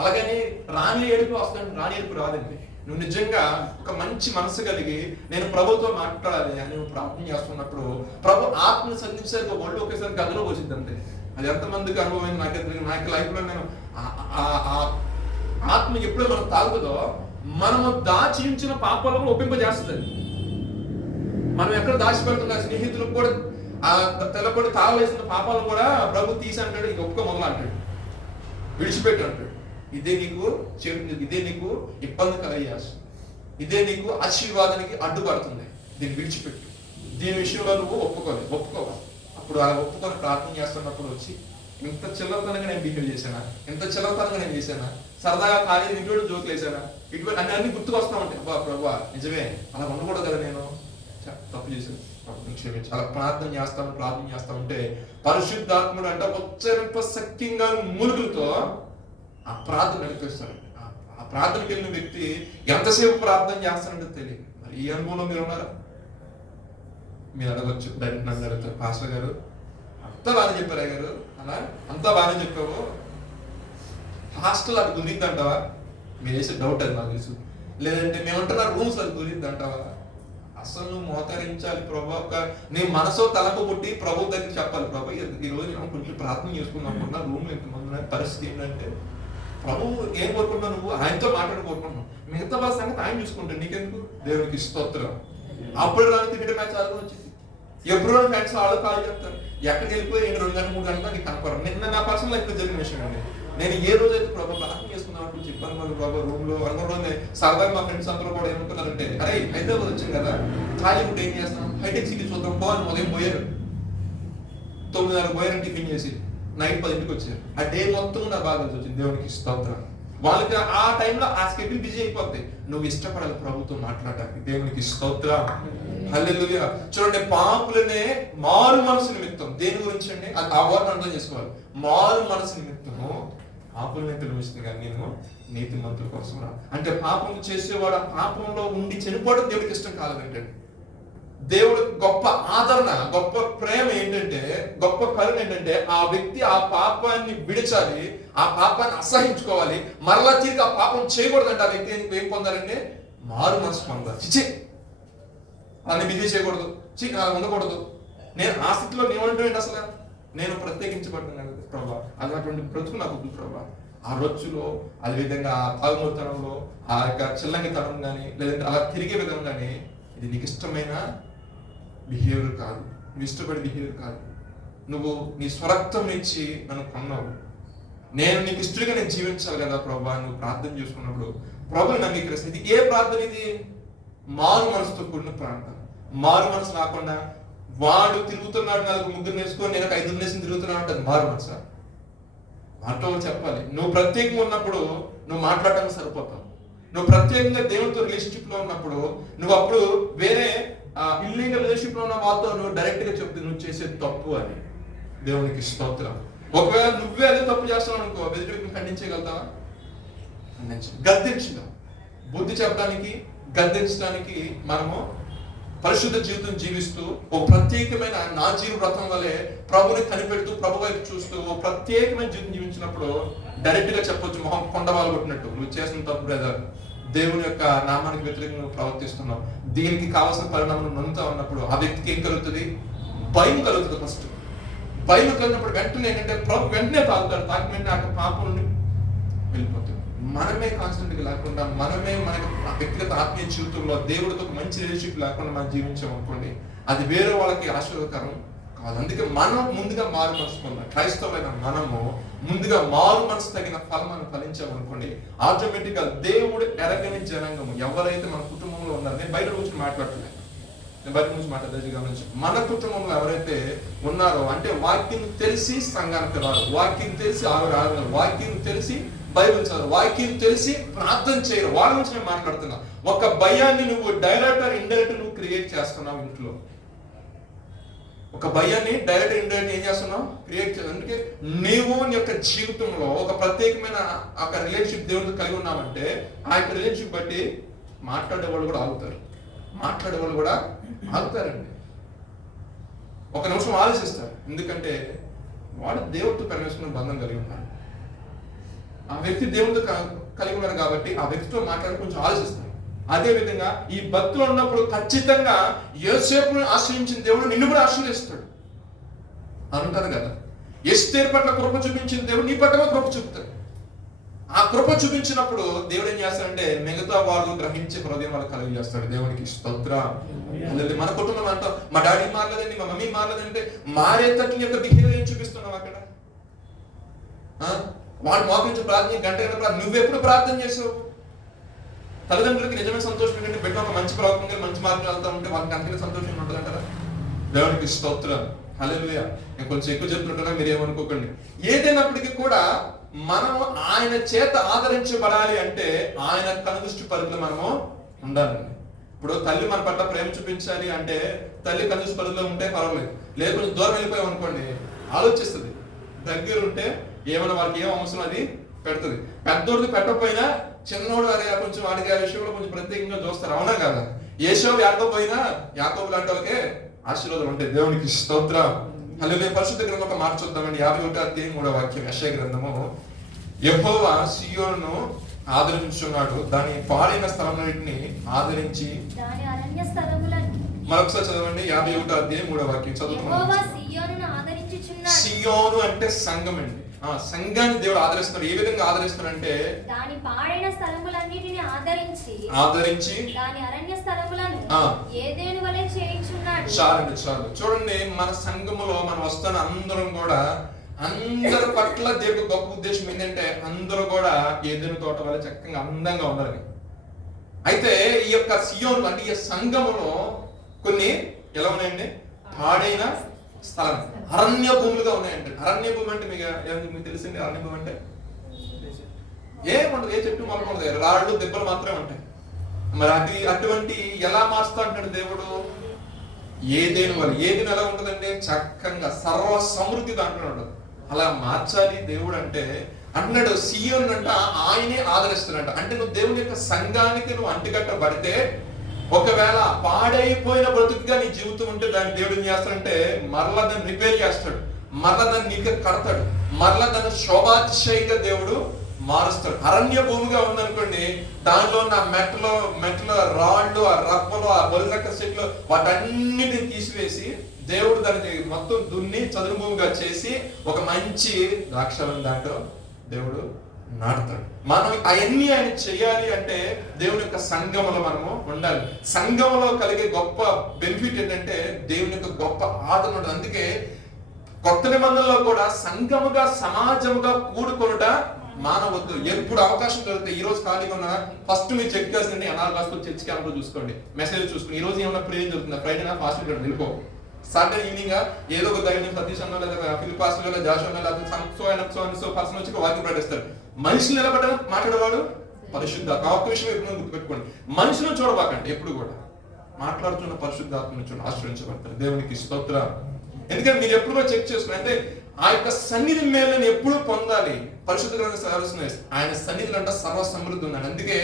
అలాగని రాని ఏడుపు వస్తాను, రాని ఏడుపు రాదండి. నువ్వు నిజంగా ఒక మంచి మనసు కలిగి నేను ప్రభుతో మాట్లాడాలి అని నువ్వు ప్రార్థన చేస్తున్నప్పుడు ప్రభు ఆత్మను సంధించేసరికి ఒళ్ళు ఒకేసారి గదిలో వచ్చింది అంతే. అది ఎంతమందికి అనుభవం నాకు లైఫ్ లో నేను ఆత్మ ఎప్పుడో మనం తాగుతుందో మనము దాచించిన పాపాలను ఒప్పింపజేస్తుంది. మనం ఎక్కడ దాచిపెడుతున్నా స్నేహితులకు కూడా తెల్లపడి తాగలేసిన పాపాలను కూడా ప్రభు తీసి అంటాడు, ఇది ఒక్క మొదలు అంటాడు, విడిచిపెట్టు అంటాడు. ఇదే నీకు ఇబ్బంది కలిగేస్తుంది. ఇదే నీకు ఆశీర్వాదానికి అడ్డుపడుతుంది. దీన్ని విడిచిపెట్టు. దీని విషయంలో నువ్వు ఒప్పుకోవాలి. అప్పుడు అలా ఒప్పుకొని ప్రార్థన చేస్తున్నప్పుడు వచ్చి, ఇంత చిల్లతనంగా నేను బిహేవ్ చేశానా, ఇంత చిల్లతనంగా నేను చేశానా, సరదాగా ఖాళీ ఇంట్లో జోకులు వేసానా, ఇటువంటి అన్ని గుర్తుకొస్తా ఉంటాయి. ప్రభా నిజమే, అలా ఉండకూడదు కదా, నేను తప్పు చేశాను, క్షమించి. అలా ప్రార్థన చేస్తా ఉంటే పరిశుద్ధాత్ముడు అంటే ఉచ్చరింప శక్తిగా మూలుగులతో ఆ ప్రార్థన నడిపిస్తాడు. ఆ ప్రార్థనకి వెళ్ళిన వ్యక్తి ఎంతసేపు ప్రార్థన చేస్తానంటే తెలియదు. మరి ఈ అనుభవంలో మీరు ఉన్నారా? మీరు అడగచ్చు, డైరెక్ట్ నన్ను అడుగుతారు, పాస్టర్ గారు అంతా బాగానే చెప్పారా గారు, అలా అంతా బాగానే చెప్పావు, హాస్టల్ అది కుదిరింది అంటావా? మీరు వేసే డౌట్ అది నాకు తెలుసు. లేదంటే మేమంటున్నా రూమ్స్ అది కుదిరింది అంటావా? అసలు నువ్వు మోకరించాలి ప్రభా. నీ మనసో తలకు పుట్టి ప్రభు దగ్గర చెప్పాలి, ప్రభా ఈ రోజు మనం కొంచెం ప్రార్థన చేసుకుందాం, రూమ్ ఎంతమంది పరిస్థితి ఏంటంటే, ప్రభు ఏం కోరుకుంటున్నావు, నువ్వు ఆయనతో కోరుకుంటున్నావు, మిగతా వాళ్ళ సంగతి ఆయన చూసుకుంటాడు, నీకెందుకు? దేవునికి స్తోత్రం. అప్పుడు రాని క్రికెట్ మ్యాచ్ ఆడుకుని వచ్చింది, ఎప్పుడు రాని ఫ్యాన్స్ వాళ్ళు కాల్ చెప్తారు, ఎక్కడికి వెళ్ళిపోయి 2 గంటలు 3 గంటలు నీకు కనపడరు. నిన్న నా పర్సనల్ లైఫ్ లో జరిగిన విషయం అండి. నేను ఏ రోజైతే ప్రభావ ప్రార్థన చేసుకున్నప్పుడు చెప్పాను వాళ్ళు ప్రభావ రూమ్ లో అనుకోవడం సరదాగా మా ఫ్రెండ్స్ అందరూ కూడా ఏమనుకున్నారంటే, అరే హైదరాబాద్ వచ్చాం కదా, ఖాళీ ఇప్పుడు ఏం చేస్తాం, హైటెక్ సిటీ చూద్దాం పోవాలి. ఉదయం పోయారు, 9:30 పోయారని టిఫిన్ చేసి నైట్ 10కి వచ్చారు. ఆ డే మొత్తం నా బాగా వచ్చింది. దేవునికి స్తోత్రం. వాళ్ళకి ఆ టైంలో ఆ స్కెడ్యూల్ బిజీ అయిపోద్ది. నువ్వు ఇష్టపడాలి ప్రభుత్వం మాట్లాడడానికి. దేవునికి స్తోత్రం. హల్లెలూయా. చూడండి, పాపులనే మారు మనసు నిమిత్తం, దేని గురించి అండి ఆ వర్డ్ అర్థం చేసుకోవాలి. మారు మనసు నిమిత్తము పాపులనే పిలుస్తుంది, కానీ నేను నీతిమంతుల కోసం రా అంటే, పాపం చేసేవాడు ఆ పాపంలో ఉండి చనిపోవడం దేవుడికి ఇష్టం కాలేదంటే, దేవుడు గొప్ప ఆదరణ, గొప్ప ప్రేమ ఏంటంటే, గొప్ప కరుణ ఏంటంటే, ఆ వ్యక్తి ఆ పాపాన్ని విడిచాలి, ఆ పాపాన్ని అసహించుకోవాలి, మరలా తిరిగి ఆ పాపం చేయకూడదంటే ఆ వ్యక్తి ఏం పొందాలంటే మారు మనసు పొందాలి. చిచి అన్ని బిజీ చేయకూడదు, ఉండకూడదు. నేను ఆ స్థితిలో నేనంటే అసలు నేను ప్రత్యేకించబడ్డాను ప్రభా, అన్నటువంటి బ్రతుకు నాకు వద్దు ప్రభా. ఆ రొచ్చులో, అదేవిధంగా ఆ తాగుమూతనంలో, ఆ యొక్క చిల్లంగితనం కానీ, లేదంటే అలా తిరిగే విధం కానీ, ఇది నీకు ఇష్టమైన బిహేవియర్ కాదు, నువ్వు ఇష్టపడే బిహేవియర్ కాదు. నువ్వు నీ స్వరక్తం ఇచ్చి నన్ను కొన్నావు, నేను నీకు ఇష్టంగా నేను జీవించాలి కదా ప్రభా. నువ్వు ప్రార్థన చేసుకున్నప్పుడు ప్రభుని అంగీకరిస్తుంది. ఇది ఏ ప్రార్థన? ఇది మారు మనసుతో కూడిన ప్రార్థన. మారు మనసు రాకుండా వాడు తిరుగుతున్నాడు 4 వేసుకొని నేను 5 వేసుకుని తిరుగుతున్నాడు అంటే మారు మనసు. మాటలో చెప్పాలి, నువ్వు ప్రత్యేకంగా ఉన్నప్పుడు నువ్వు మాట్లాడటానికి సరిపోతావు. నువ్వు ప్రత్యేకంగా దేవునితో రిలేషన్షిప్ లో ఉన్నప్పుడు నువ్వు అప్పుడు వేరే ఇల్లీగల్ రిలేషన్షిప్ లో ఉన్న వాళ్ళతో నువ్వు డైరెక్ట్ గా చెప్తే నువ్వు చేసేది తప్పు అని. దేవునికి స్తోత్రం. ఒకవేళ నువ్వే అదే తప్పు చేస్తావు అనుకో, ఎదుటి ఖండించగలుగుతావా? గద్దించడం, బుద్ధి చెప్పడానికి, గద్దించడానికి మనము పరిశుద్ధ జీవితం జీవిస్తూ ఒక ప్రత్యేకమైన నా జీవ వ్రతం వల్లే ప్రభుని కనిపెడుతూ ప్రభు వైపు చూస్తూ ఒక ప్రత్యేకమైన జీవితం జీవించినప్పుడు డైరెక్ట్ గా చెప్పొచ్చు, మొహం కొండవాళ్ళు కొట్టినట్టు, నువ్వు చేసిన తప్పు బ్రదర్, దేవుని యొక్క నామానికి వ్యతిరేకంగా నువ్వు ప్రవర్తిస్తున్నావు. దీనికి కావాల్సిన పరిణామం నొందుతా ఉన్నప్పుడు ఆ వ్యక్తికి ఏం కలుగుతుంది? భయం కలుగుతుంది. ఫస్ట్ భయం కలిగినప్పుడు వెంటనే ఏంటంటే ప్రభు వెంటనే తాగుతాడు, తాకి వెంటనే ఆ పాపం నుండి వెళ్ళిపోతుంది. మనమే కాన్స్టెంట్ గా లేకుండా, మనమే మన వ్యక్తిగత ఆత్మీయ జీవితంలో దేవుడితో ఒక మంచి రిలేషన్షిప్ లేకుండా మనం జీవించామనుకోండి, అది వేరే వాళ్ళకి ఆశీర్వదకరం కాదు. అందుకే మనం ముందుగా మారు మనసు పొందాలి. క్రైస్తవమైన మనము ముందుగా మారు మనసు తగిన ఫలం మనం ఫలించామనుకోండి, ఆటోమేటిక్ గా దేవుడు ఎరగని జనాంగము ఎవరైతే మన కుటుంబంలో ఉన్నారో, నేను బయట గురించి మాట్లాడలేదు, నేను బయట గురించి మాట్లాడేది గమనించి, మన కుటుంబంలో ఎవరైతే ఉన్నారో అంటే వాక్యం తెలిసి సంఘానికి రారు, వాక్యం తెలిసి ఆరాధన, వాక్యం తెలిసి బైబిల్ చదువు, వాక్యం తెలిసి ప్రార్థన చేయరు, వాళ్ళ గురించి నేను మాట్లాడుతున్నా. ఒక భయాన్ని నువ్వు డైరెక్ట్ ఆర్ ఇండైరెక్ట్ నువ్వు క్రియేట్ చేస్తున్నావు ఇంట్లో. ఒక భయాన్ని డైరెక్ట్ ఇండైరెక్ట్ ఏం చేస్తున్నావు? క్రియేట్ చేస్తావు. అందుకే నీవు నీ యొక్క జీవితంలో ఒక ప్రత్యేకమైన ఒక రిలేషన్షిప్ దేవుడితో కలిగి ఉన్నామంటే ఆ యొక్క రిలేషన్షిప్ బట్టి మాట్లాడేవాళ్ళు కూడా ఆగుతారు, మాట్లాడేవాళ్ళు కూడా ఆగుతారండి. ఒక నిమిషం ఆలోచిస్తారు, ఎందుకంటే వాడు దేవుడితో పరమేశ్వరుని బంధం కలిగి ఉన్నాడు, ఆ వ్యక్తి దేవుడితో కలిగి ఉన్నారు కాబట్టి ఆ వ్యక్తితో మాట్లాడి కొంచెం ఆలోచిస్తారు. అదే విధంగా ఈ భక్తులు ఉన్నప్పుడు ఖచ్చితంగా యోసేపుని ఆశ్రయించిన దేవుడు నిన్ను కూడా ఆశ్రయిస్తాడు అంటారు కదా. ఎస్తేరు పట్ల కృప చూపించిన దేవుడు నీ పట్ల కృప చూపుతాడు. ఆ కృప చూపించినప్పుడు దేవుడు ఏం చేస్తాడంటే మిగతా వాళ్ళు గ్రహించే హృదయం వాళ్ళు కలిగి చేస్తాడు. దేవునికి స్తోత్రం. మన కుటుంబం అంటాం, మా డాడీ మారలేదండి, మా మమ్మీ మారలేదంటే మారేటట్లు యొక్క బిహేవియర్ ఏం చూపిస్తున్నావు అక్కడ? వాడు మోకరించి ప్రార్థన గంట నువ్వెప్పుడు ప్రార్థన చేసావు? తల్లిదండ్రులకి నిజమైన సంతోషం ఏంటంటే బిడ్డ ఒక మంచి ప్రవర్తనగా మంచి మార్గం వెళ్తా ఉంటే వాళ్ళకి అంతగా సంతోషంగా ఉంటుందంటారా? దేవునికి స్తోత్రం, హల్లెలూయా. నేను కొంచెం ఎక్కువ చెప్తున్నట్టుగా మీరు ఏమనుకోకండి. ఏదైనప్పటికీ కూడా మనం ఆయన చేత ఆదరించబడాలి అంటే ఆయన కనుదృష్టి పరిధిలో మనము ఉండాలండి. ఇప్పుడు తల్లి మన పట్ల ప్రేమ చూపించాలి అంటే తల్లి కనుదృష్టి పరిధిలో ఉంటే పర్వాలేదు. లేదు కొంచెం దూరం వెళ్ళిపోయాం అనుకోండి, ఆలోచిస్తుంది. దగ్గర ఉంటే ఏమైనా వాళ్ళకి ఏం అవసరం అది పెడుతుంది. పెద్దోడికి పెట్టకపోయినా చిన్నోడు అరే కొంచెం వాడికి ఆ విషయంలో కొంచెం ప్రత్యేకంగా చూస్తారు, అవునా కదా? ఏషోబు యాకోబు పోయినా యాకోబు లాంటి వాళ్ళకే ఆశీర్వాదం ఉంటాయి. దేవునికి స్తోత్రం, హల్లెలూయా. పరిశుద్ధ గ్రంథం ఒక మాట చూద్దామండి. 51 వాక్యం యెషయా గ్రంథము. యెహోవా సీయోనును ఆదరించున్నాడు, దాని పాడైన స్థలములన్నిటిని ఆదరించి దాని అరణ్య స్థలములను. మరొకసారి చదవండి. 51 వాక్యం చదువుతున్నాం. సియోను అంటే సంఘం అండి. సంఘాన్ని దేవుడు ఆదరిస్తున్నాడు. ఏ విధంగా ఆదరిస్తున్నాడంటే దాని పాడైన స్థలములన్నిటిని ఆదరించి దాని అరణ్య స్థలములను ఏదెను వలె చేయించున్నాడు. చాలు చూడండి, మన సంఘములో మనం వస్తున్న అందరం కూడా అందరి పట్ల దేవుడి గొప్ప ఉద్దేశం ఏంటంటే అందరూ కూడా ఏదైనా తోట వల్ల చక్కగా అందంగా ఉండాలని. అయితే ఈ యొక్క సియోను అంటే ఈ సంఘములో కొన్ని ఎలా ఉన్నాయండి? పాడైన స్థలం, అరణ్య భూములుగా ఉన్నాయంటే. అరణ్య భూమి అంటే మీకు తెలిసింది. అరణ్య భూమి అంటే ఏముండదు, ఏ చెట్టు మొలకూడదు, రాళ్ళు దెబ్బలు మాత్రమే ఉంటాయి. మరి అటువంటి ఎలా మారుస్తా అంటాడు దేవుడు? ఏదేను వల్ల. ఏదేను ఎలా ఉంటుందంటే చక్కగా సర్వ సమృద్ధి దాంట్లో ఉండదు. అలా మార్చాలి దేవుడు అంటే అన్నాడు. సియోను అంట ఆయనే ఆదరిస్తున్నాడు. అంటే నువ్వు దేవుని యొక్క సంఘానికి నువ్వు అంటికట్టబడితే, ఒకవేళ పాడైపోయిన బ్రతుకుగా నీ జీవితం ఉంటే దాన్ని దేవుడు ఏం చేస్తాడంటే మరలా దాన్ని రిపేర్ చేస్తాడు, మరలా దాన్ని నీకు కడతాడు, మరలా దాన్ని శోభాతిశయంగా దేవుడు మారుస్తాడు. అరణ్య భూమిగా ఉందనుకోండి, దానిలో ఉన్న మెట్ల రాళ్ళు, ఆ రప్పలు, ఆ బొలినక్క చెట్లు వాటన్నిటిని తీసివేసి దేవుడు దాన్ని మొత్తం దున్ని చదును భూమిగా చేసి ఒక మంచి ద్రాక్షలను దాంట్లో దేవుడు నాటుతాడు. మనం అవన్నీ ఆయన చేయాలి అంటే దేవుని యొక్క సంఘములో మనము ఉండాలి. సంఘములో కలిగే గొప్ప బెనిఫిట్ ఏంటంటే దేవుని యొక్క గొప్ప ఆదరణ ఉంటుంది. అందుకే కొత్త నిబంధనలో కూడా సంఘముగా సమాజముగా కూడుకొనుట మానవద్దు. ఎప్పుడు అవకాశం దొరికితే, ఈ రోజు ఖాళీగా ఉన్న ఫస్ట్ మీరు చెక్ చేసింది అనాథ చర్చికి అందరూ చూసుకోండి, మెసేజ్ చూసుకోండి. ఈ రోజు ఏమన్నా ప్రేయర్ జరుగుతుందా? ఫ్రైడే ఫాస్ట్ వెళ్ళిపో. సాటర్డే ఈవినింగ్ ఏదో ఒక దైవం సతీష్ అన్న లేదా ఫిలిప్ పాస్టర్ లేదా జాషువా అన్న లేదా పర్సన్ వచ్చి వాక్యం ప్రకటిస్తారు. మనుషులు నిలబడ్డ మాట్లాడేవాడు పరిశుద్ధాత్మ. ఒక్క విషయం ఎప్పుడు గుర్తుపెట్టుకోండి, మనుషులను చూడబాకండి. ఎప్పుడు కూడా మాట్లాడుతున్న పరిశుద్ధాత్మను చూడ ఆశ్రయించబడతారు. దేవునికి స్తోత్రం. ఎందుకంటే మీరు ఎప్పుడు కూడా చెక్ చేసుకుని అంటే ఆ యొక్క సన్నిధి మేలను ఎప్పుడు పొందాలి. పరిశుద్ధ గ్రంథం సర్వస్వం ఆయన సన్నిధిలో అంట సర్వ సమృద్ధి ఉందని. అందుకే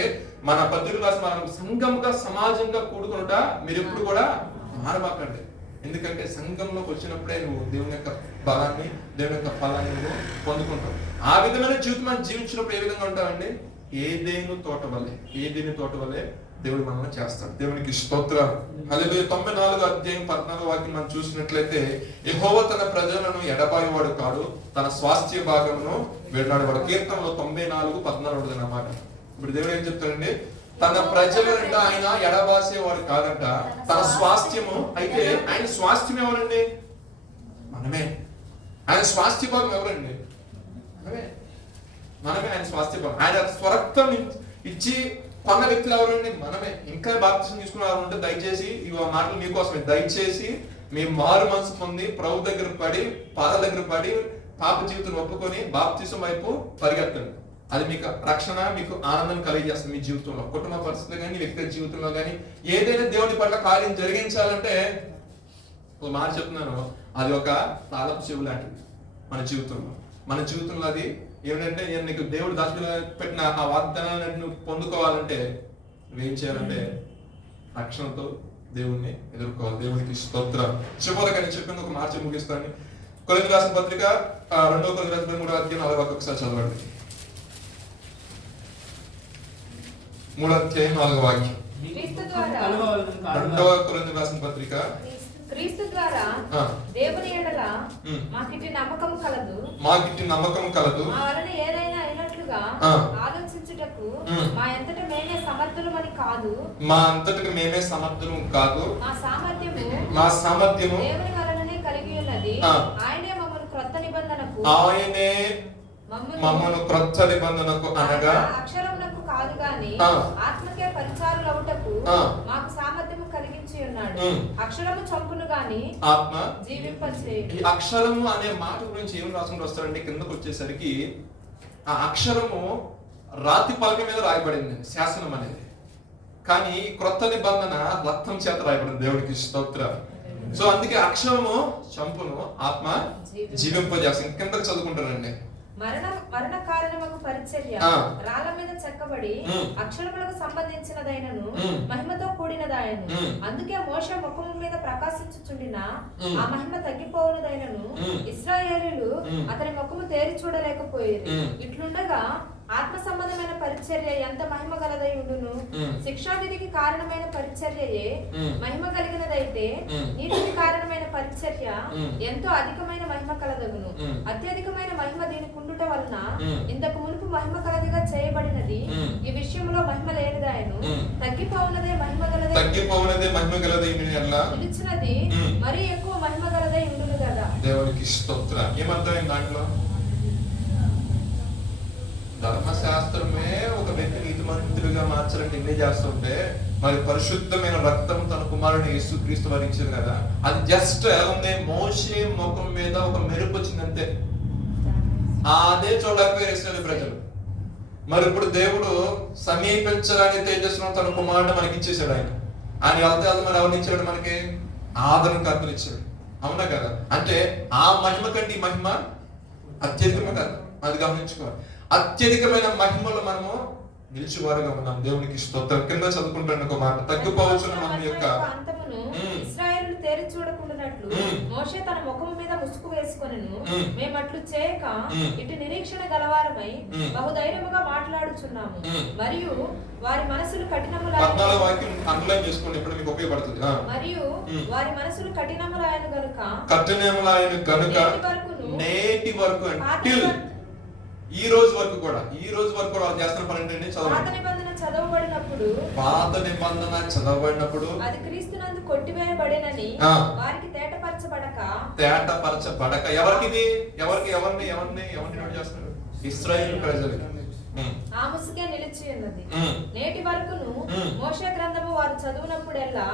మన పత్రికలు రాసి మనం సంఘంగా సమాజంగా కూడుకునుట మీరు ఎప్పుడు కూడా మారబాకండి. ఎందుకంటే సంఘంలోకి వచ్చినప్పుడే నువ్వు దేవుని యొక్క బలాన్ని, దేవుని యొక్క ఫలాన్ని నువ్వు పొందుకుంటావు. ఆ విధమైన జీవితం జీవించినప్పుడు ఏ విధంగా ఉంటావండి? ఏదేను తోట వల్లే దేవుడు మనల్ని చేస్తాడు. దేవునికి స్తోత్రం, హల్లెలూయా. 94 వాక్యం మనం చూసినట్లయితే, యెహోవా తన ప్రజలను ఎడబాయేవాడు కాడు, తన స్వాస్థ్య భాగమును వేటాడేవాడు. కీర్తనలో 94:14 అన్నమాట. ఇప్పుడు దేవుడు ఏం చెప్తాడండి? తన ప్రజలంట ఆయన ఎడబాసేవాడు కాదంట, తన స్వాస్థ్యము. అయితే ఆయన స్వాస్థ్యం ఎవరండి? మనమే. ఆయన స్వాస్థ్య భాగం ఎవరండి? మనమే ఆయన స్వాస్థ్య భాగం. ఆయన స్వరక్తం ఇచ్చి కొన్న వ్యక్తులు ఎవరండి? మనమే. ఇంకా బాప్తిసం తీసుకున్న వారు ఉంటే దయచేసి ఇవి మాటలు మీకోసమే. దయచేసి మీ మారు మనసు పొంది ప్రభు దగ్గర పడి, పాదాల దగ్గర పడి, పాప జీవితం ఒప్పుకొని బాప్తిసం వైపు పరిగెత్తండి. అది మీకు రక్షణ, మీకు ఆనందం కలిగజేస్తుంది మీ జీవితంలో, కుటుంబ పరిస్థితులు కానీ, వ్యక్తిగత జీవితంలో కానీ. ఏదైనా దేవుని పట్ల కార్యం జరిగించాలంటే ఒక మాట చెప్తున్నాను, అది ఒక తాళపు చెవు లాంటిది మన జీవితంలో అది ఏమిటంటే, నీకు దేవుడు దాచిపెట్టిన ఆ వాగ్దానాలను నువ్వు పొందుకోవాలంటే నువ్వేం చేయాలంటే రక్షణతో దేవుణ్ణి ఎదుర్కోవాలి. దేవునికి స్తోత్రం. చివరిగా నేను చెప్పింది ఒక మాట ముగిస్తాను. కొరింథీయులకు రాసిన పత్రిక 2 కొరింథీయులకు 3:4 ఒకసారి చదవండి. 3:4 2 కొరింథీయులకు రాసిన పత్రిక. క్రీస్తు ద్వారా దేవుని ఎడల మాకిటి నమ్మకం కలదు, మా వలన ఏదైనా అయినట్లుగా ఆలోచించుటకు మా అంతటా మేమే సమర్థులు కాదు, మా సామర్థ్యము దేవుని వలననే కలిగి ఉన్నది. ఆయనే మమ్మను క్రొత్త నిబంధనకు అనగా అక్షరమునకు కాదు గాని ఆత్మకే పరిచారులవుటకు మాకు సామర్థ్యము కలిగించి ఉన్నాడు. అక్షరము చంపును గాని ఆత్మ జీవింపచేయు. ఈ అక్షరము అనే మాట గురించి ఏం రాసుకుంటూ వస్తారంటే కిందకు వచ్చేసరికి ఆ అక్షరము రాతి పలక మీద రాయబడింది, శాసనం అనేది. కానీ క్రొత్త నిబంధన రక్తం చేత రాయబడింది. దేవుడికి స్తోత్రం. సో అందుకే అక్షరము చంపును, ఆత్మ జీవింపజేస్తుంది. కిందకు చదువుకుంటారండి. మరణ కారణముకు పరిచర్య రాళ్ళ మీద చెక్కబడి అక్షరములకు సంబంధించినదైనను మహిమతో కూడినదాయను. అందుకే మోషే ముఖము మీద ప్రకాశించుచుండిన ఆ మహిమ తగ్గిపోవునదైనను ఇశ్రాయేలీయులు అతని ముఖము తేరి చూడలేకపోయేది. ఇట్లుండగా ఆత్మ సంబంధమైన పరిచర్య ఎంత మహిమ గలదై ఉండును. శిక్షా విధికి కారణమైన పరిచర్యయే మహిమ కలిగినదైతే నీతికి కారణమైన పరిచర్య ఎంతో అధికమైన మహిమ కలదగును. అత్యధికమైన మహిమ దీనికి ఉండుట వలన ఇంతకు మునుపు మహిమ కలదిగా చేయబడినది ఈ విషయంలో మహిమ లేనిదాయను. తగ్గిపోవునదే మహిమ గలదై నిలిచినది మరీ ఎక్కువ మహిమ గలదై ఉండును కదా. దేవునికి స్తోత్రం. ఏమంటారు దాంట్లో? ధర్మశాస్త్రమే ఒక వ్యక్తి నీతిమంతుడిగా మార్చాలంటే ఎన్ని చేస్తుంటే, మరి పరిశుద్ధమైన రక్తం తన కుమారుని యేసుక్రీస్తు వారు ఇచ్చారు కదా, అది జస్ట్ ఎలా ఉంది, మోషే ముఖం మీద ఒక మెరుపు వచ్చిందంతే. అదే చూడకపోయారు ఇశ్రాయేలు ప్రజలు. మరి ఇప్పుడు దేవుడు సమీపించడానికి తేజస్సును తన కుమారుడు మనకి ఇచ్చేసాడు. ఆయన వెళ్తే మరి ఎవరిని ఇచ్చాడు? మనకి ఆదరణకర్తలు ఇచ్చాడు. అవునా కదా? అంటే ఆ మహిమ కంటే ఈ మహిమ అత్యధికమే కదా, అది గమనించుకోవాలి. అత్యధికమైన మహిమలు మనము నిలిచివారుగా ఉన్నాం. దేవునికి స్తోత్రం. కింద చదువుకుంటాను ఒక మాట, తగ్గిపోవచ్చున్న మహిమ యొక్క ఇశ్రాయేలు తేరి చూడకుండానట్లు మోషే తన ముఖము మీద ముసుగు వేసుకొనెను. మేము అట్లు చేయక ఇటు నిరీక్షణ గలవారమై బహుధైర్యముగా మాట్లాడుచున్నాము. మరియు వారి మనసులు కఠినములాయను గనుక నేటి వరకు ఈ రోజు వరకు కూడా వాళ్ళు చేస్తున్న పని ఏంటంటే పాత నిబంధన చదవబడినప్పుడు అది క్రీస్తునందు కొట్టివేయబడెనని వారికి తేటపరచబడక ఎవరిని చేస్తున్నారు? ఇశ్రాయేలు ప్రజలకి ఆ ముసుగే నిలిచి ఉన్నది. నేటి వరకును మోషే గ్రంథము వారు చదువునప్పుడెల్లా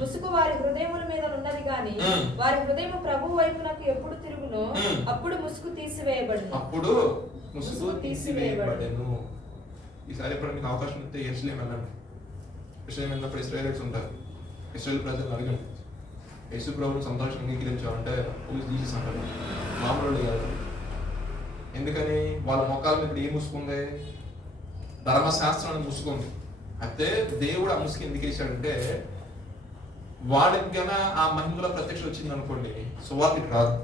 ముసుగు వారి హృదయముల మీద ఉన్నది గాని వారి హృదయము ప్రభువు వైపునకు ఎప్పుడు తిరుగునో అప్పుడు ముసుగు తీసివేయబడెను. ఈసారి ఇప్పుడు మీకు అవకాశం ఇస్తే యెరూషలేము వెళ్ళండి. యెరూషలేము వెళ్ళినప్పుడు ఇశ్రాయేలీయులు ఉంటారు. ఇశ్రాయేలు ప్రజలను అడగండి, యేసు ప్రభువును సంతోషం అంగీకరించామంటే తీసేసారు. మామూలు కాదు. ఎందుకని? వాళ్ళ మొక్కల మీద ఏం ముసుకుంది? ధర్మశాస్త్రాన్ని ముసుకుంది. అయితే దేవుడు ఆ ముసుగు ఎందుకు వేసాడంటే, వాళ్ళకి గన ఆ మహిమలో ప్రత్యక్ష వచ్చింది అనుకోండి, సువార్తికి రాదు.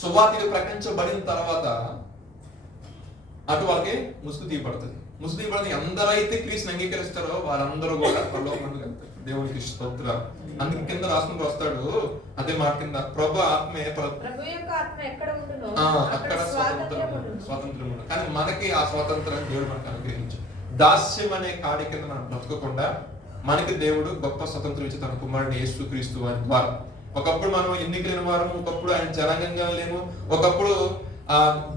సువార్తికి ప్రకటించబడిన తర్వాత అటు వాళ్ళకి ముసుగు తీయబడుతుంది. ముసుగు తీయబడిన ఎందరైతే క్రీస్తుని అంగీకరిస్తారో వారందరూ కూడా పరలోకానికి వెళ్తారు. దేవునికి స్తోత్రం. అందుకే కింద రాసుకుంటూ వస్తాడు అదే మాట కింద, ప్రభు ఆత్మే అక్కడ స్వాతంత్రం. కానీ మనకి ఆ స్వాతంత్రాన్ని దేవుడు మనకు అనుగ్రహించాడు. దాస్యం అనే కాడి కింద మనం బ్రతకకుండా మనకి దేవుడు గొప్ప స్వతంత్రం ఇచ్చి తన కుమారుని యేసుక్రీస్తు వారి ద్వారా. ఒకప్పుడు మనం ఎన్నికైన వారము, ఒకప్పుడు ఆయన జనాంగంగా లేము, ఒకప్పుడు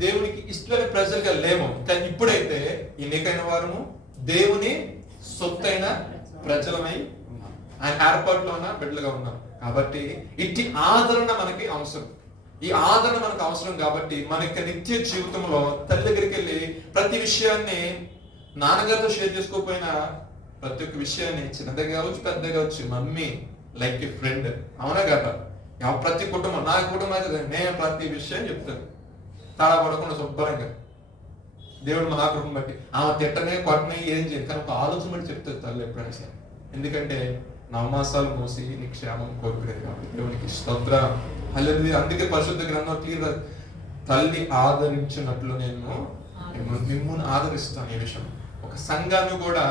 దేవునికి ఇష్టమైన ప్రజలుగా లేము. కానీ ఇప్పుడైతే ఎన్నికైన వారము, దేవుని సొత్తైన ప్రజలమై ఉన్నాం, ఆయన ఏర్పాటులో ఉన్న బిడ్డలుగా ఉన్నాం. కాబట్టి ఇట్టి ఆదరణ మనకి అవసరం. ఈ ఆదరణ మనకు అవసరం కాబట్టి మనకి నిత్య జీవితంలో తల్లి దగ్గరికి వెళ్ళి ప్రతి విషయాన్ని నాన్నగారితో షేర్ చేసుకోకపోయినా ప్రతి ఒక్క విషయాన్ని చిన్నదిగా కావచ్చు పెద్దగా కావచ్చు మమ్మీ లైక్ ఏ ఫ్రెండ్. అవునా కదా? ప్రతి కుటుంబం, నా కుటుంబం అయితే నేను ప్రతి విషయం చెప్తాను, తాడా పడకుండా శుభ్రంగా. దేవుడు మా కుటుంబం బట్టి ఆమె తిట్టనే కొట్టనే ఏం చేయదు, కానీ ఒక ఆలోచన బట్టి చెప్తారు తల్లి ఎప్పుడైనా సరే. ఎందుకంటే నవమాసాలు మోసి నీ క్షేమం కోరుకునేది కాబట్టి. దేవునికి స్తోత్రం. హల్లెలూయా. అందుకే పరిశుద్ధ గ్రంథం క్లియర్, తల్లి ఆదరించినట్లు నేను మిమ్మల్ని ఆదరిస్తాను. ఈ విషయం ఒక సంఘాన్ని కూడా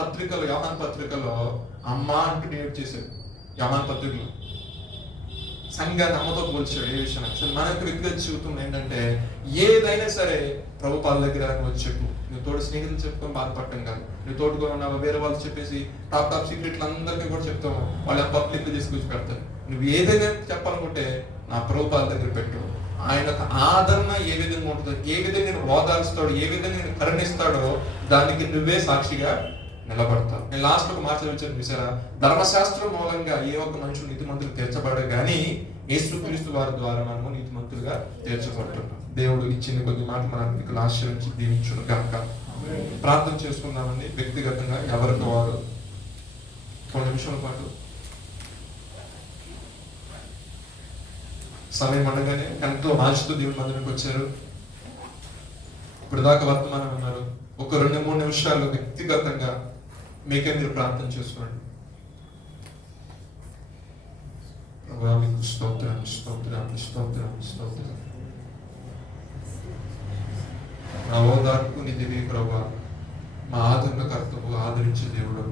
పత్రికలో, యోహాను పత్రికలో అమ్మ అంటూ క్రియేట్ చేశాడు. యోహాను పత్రికలో సంఘాన్ని అమ్మతో పోల్చాడు. ఏ విషయం అసలు మన యొక్క వ్యక్తిగత జీవితంలో ఏంటంటే ఏదైనా సరే ప్రభు పాల దగ్గర వచ్చి చెప్పు. నువ్వు తోడు స్నేహితులు చెప్పుకొని బాధపడటం కాదు, నువ్వు తోడుగా ఉన్నావు వేరే వాళ్ళు చెప్పేసి టాప్ సీక్రెట్లు అందరికీ కూడా చెప్తాము, వాళ్ళు పబ్లిక్ తీసుకొచ్చి పెడతారు. నువ్వు ఏదైనా చెప్పాలనుకుంటే నా ప్రభు పాల దగ్గర పెట్టు, ఆయన యొక్క ఆదరణ ఏ విధంగా ఉంటుందో, ఏ విధంగా నేను ఓదార్స్తాడో, ఏ విధంగా నేను కరుణిస్తాడో దానికి నువ్వే సాక్షిగా నిలబడతావు. నేను లాస్ట్ ఒక మాట చదివించాను చూసారా, ధర్మశాస్త్రం మూలంగా ఏ ఒక్క మనుషులు నీతిమంతులు తీర్చబడరు కానీ యేసుక్రీస్తు వారి ద్వారా మనము నీతిమంతులుగా తీర్చబడుతున్నాం. దేవుడు ఇచ్చిన కొద్ది మాట మనకు ఆశీర్వదించి దీవించును గాక. ప్రార్థన చేసుకుందామండి వ్యక్తిగతంగా ఎవరికి వారు కొన్ని నిమిషాల పాటు. సమయం ఉండగానే ఎంతో ఆశతో దేవుడి మందిరానికి వచ్చారు. ఇప్పుడు దాకా వర్తమానం ఉన్నారు. ఒక 2-3 నిమిషాలు వ్యక్తిగతంగా మీకే మీరు ప్రార్థన చేసుకోండి. ప్రభువా మీకు స్తోత్రం, స్తోత్రం, స్తోత్రం, స్తోత్రం. నా ఓదార్పు నిధివి ప్రభువా, మా ఆదరణకర్తవు, ఆదరించే దేవుడు.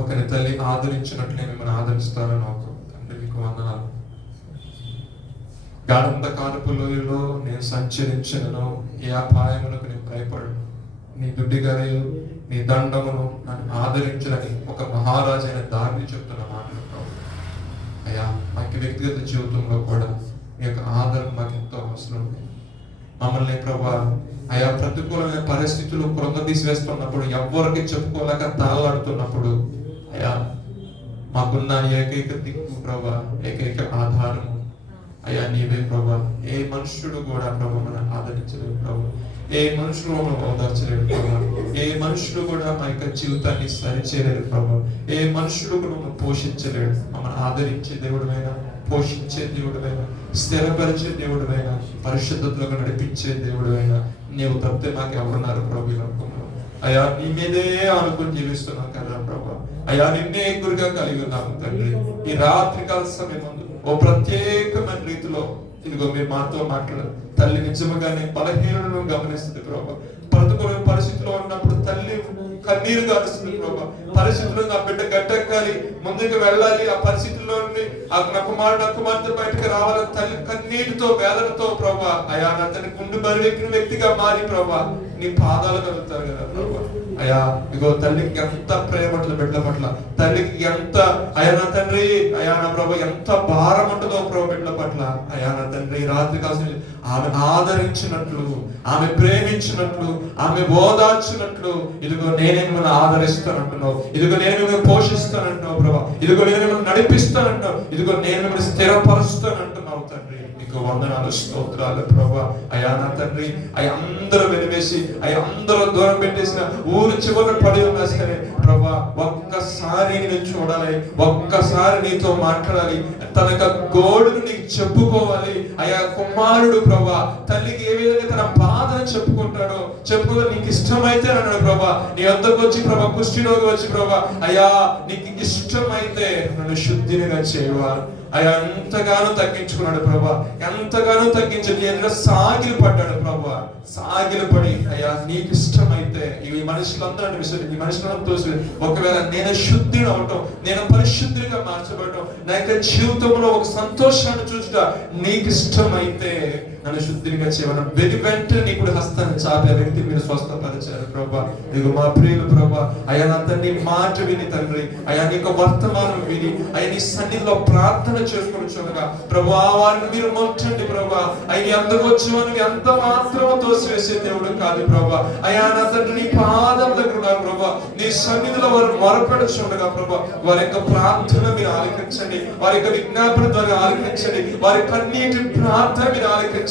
ఒకరి తల్లి ఆదరించినట్లే మిమ్మల్ని ఆదరిస్తారని ఒక తండ్రి మీకు వందనాలు. గాఢంధకారపు లోయలో నేను సంచరించినను ఏ అపాయములకు నేను భయపడను. నీ దుడ్డిగరయు నీ దండమును నన్ను ఆదరించని ఒక మహారాజైన దారి చెప్తున్న మాటలు ప్రభు. అయ్యా మాకు వ్యక్తిగత జీవితంలో కూడా మీ యొక్క ఆదరణ మాకు ఎంతో అవసరం ఉంది. మమ్మల్ని ప్రభా అయా ప్రతికూలమైన పరిస్థితులు కృంగదీసివేస్తున్నప్పుడు, ఎవరికి చెప్పుకోలేక తాళాడుతున్నప్పుడు అయ్యా మాకున్న ఏకైక దిక్కు ప్రభా, ఏకైక ఆధారము అయ్యా నీవే ప్రభా. ఏ మనుషుడు కూడా ప్రభా మనం ఆదరించలేడు ప్రభా, ఏ మనుషులు మమ్మల్ని ఓదార్చలేడు ప్రభా, ఏ మనుషులు కూడా మా యొక్క జీవితాన్ని సరిచేయలేడు ప్రభా, ఏ మనుషులు కూడా మమ్మల్ని పోషించలేడు. మమ్మల్ని ఆదరించే దేవుడైనా, పోషించే దేవుడైనా, స్థిరపరిచే దేవుడైనా, పరిశుద్ధతలకు నడిపించే దేవుడైనా నీవు తప్పితే మాకు ఎవరున్నారు ప్రభు ఈ లోకంలో. అయ్యా నీ మీదే అనుకుని జీవిస్తున్నాం కదా ప్రభా. అయ్యా నిన్నే గురిగా కలిగి ఉన్నాము తండ్రి. ఈ రాత్రికాల సమయం ముందు ఓ ప్రత్యేకమైన రీతిలో ఇదిగో మీరు మాతో మాట్లాడారు. తల్లి నిజముగానే బలహీనలను గమనిస్తుంది ప్రభా. ప్రతికూల పరిస్థితిలో ఉన్నప్పుడు తల్లి కన్నీరు కారుస్తుంది ప్రభా. పరిస్థితుల్లో నా బిడ్డ గట్టెక్కాలి, ముందుకు వెళ్ళాలి, ఆ పరిస్థితుల్లో నా కుమార్తె బయటకు రావాలి, తల్లి కన్నీటితో వేదనతో ప్రభా అయా నా తల్లి గుండు బరివెక్కిన వ్యక్తిగా మారి ప్రభా నీ పాదాలు కలుగుతారు కదా ప్రభా. అయా ఇగో తల్లికి ఎంత ప్రేమ ఉంటుంది బిడ్డ పట్ల, తల్లికి ఎంత అయా నా తండ్రి, అయా నా ప్రభా ఎంత భారం ఉంటుందో ప్రభు బిడ్డ పట్ల. అయా నా తండ్రి రాత్రి కాసిన ఆమె ఆదరించినట్లు, ఆమె ప్రేమించినట్లు, ఆమె ఓదార్చినట్లు ఇదిగో నేనే మిమ్మల్ని ఆదరిస్తానంటున్నావు, ఇదిగో నేను మిమ్మల్ని పోషిస్తానంటున్నావు ప్రభా, ఇదిగో నేను మిమ్మల్ని నడిపిస్తానంటున్నావు, ఇదిగో నేను మిమ్మల్ని స్థిరపరుస్తానంటున్నావు తండ్రి. నీకు వందనాలు, స్తోత్రాలు ప్రభా. అయా నా తండ్రి అయ్యా అందరూ వెలివేసి అయ్యా అందరూ దూరం పెట్టేసిన ఊరు చివర పడి ఉన్నా సరే ప్రభా ఒక్కసారి నేను చూడాలి, ఒక్కసారి నీతో మాట్లాడాలి, తన యొక్క గోడును నీకు చెప్పుకోవాలి. అయ్యా కుమారుడు ప్రభా తల్లికి ఏ విధంగా తన బాధను చెప్పుకుంటాడో చెప్పుకో, నీకు ఇష్టమైతే అన్నాడు ప్రభా. నీ వద్దకు వచ్చి ప్రభా కుష్ఠిరోగి వచ్చి ప్రభా అయ్యా నీకు ఇష్టమైతే నన్ను శుద్ధినిగా చేయవాలి. అయ్యా ఎంతగానో తగ్గించుకున్నాడు ప్రభా, ఎంతగానో తగ్గించి నీ ఎదుట సాగిలు పడ్డాడు ప్రభా. సాగిలు పడి అయ్యా నీకు ఇష్టమైతే ఈ మనుషులందరూ విషయం, ఈ మనుషులందరూ తోసి ఒకవేళ నేను శుద్ధిని అవటం, నేను పరిశుద్ధిగా మార్చబడటం, నా యొక్క జీవితంలో ఒక సంతోషాన్ని చూసుట నీకు ఇష్టమైతే నన్ను శుద్ధిగా చేయడం వెంటనే నీ కూడా హస్తాన్ని చాపే వ్యక్తి మీరు స్వస్థపరిచారు ప్రభా. నీకు మా ప్రియులు ప్రభా అయ్యా నా తండ్రి మాట విని తండ్రి అయ్యా నీ యొక్క వర్తమానం విని అయ్యా నీ సన్నిధిలో ప్రార్థన చేసుకుని చూడగా ప్రభా వారిని మీరు మొట్టండి ప్రభా. అయ్యి అందరూ వచ్చి ఎంత మాత్రమో తోసివేసే దేవుడు కాదు ప్రభా. అయ్యా నా తండ్రి నీ పాదం దగ్గర ఉన్నారు ప్రభా, నీ సన్నిధిలో వారు మొరపెడుచుండగా ప్రభా వారి యొక్క ప్రార్థన మీరు ఆలకించండి, వారి యొక్క విజ్ఞాపన ద్వారా ఆలకించండి, వారి కన్నీటి ప్రార్థన మీరు ఆలకించండి.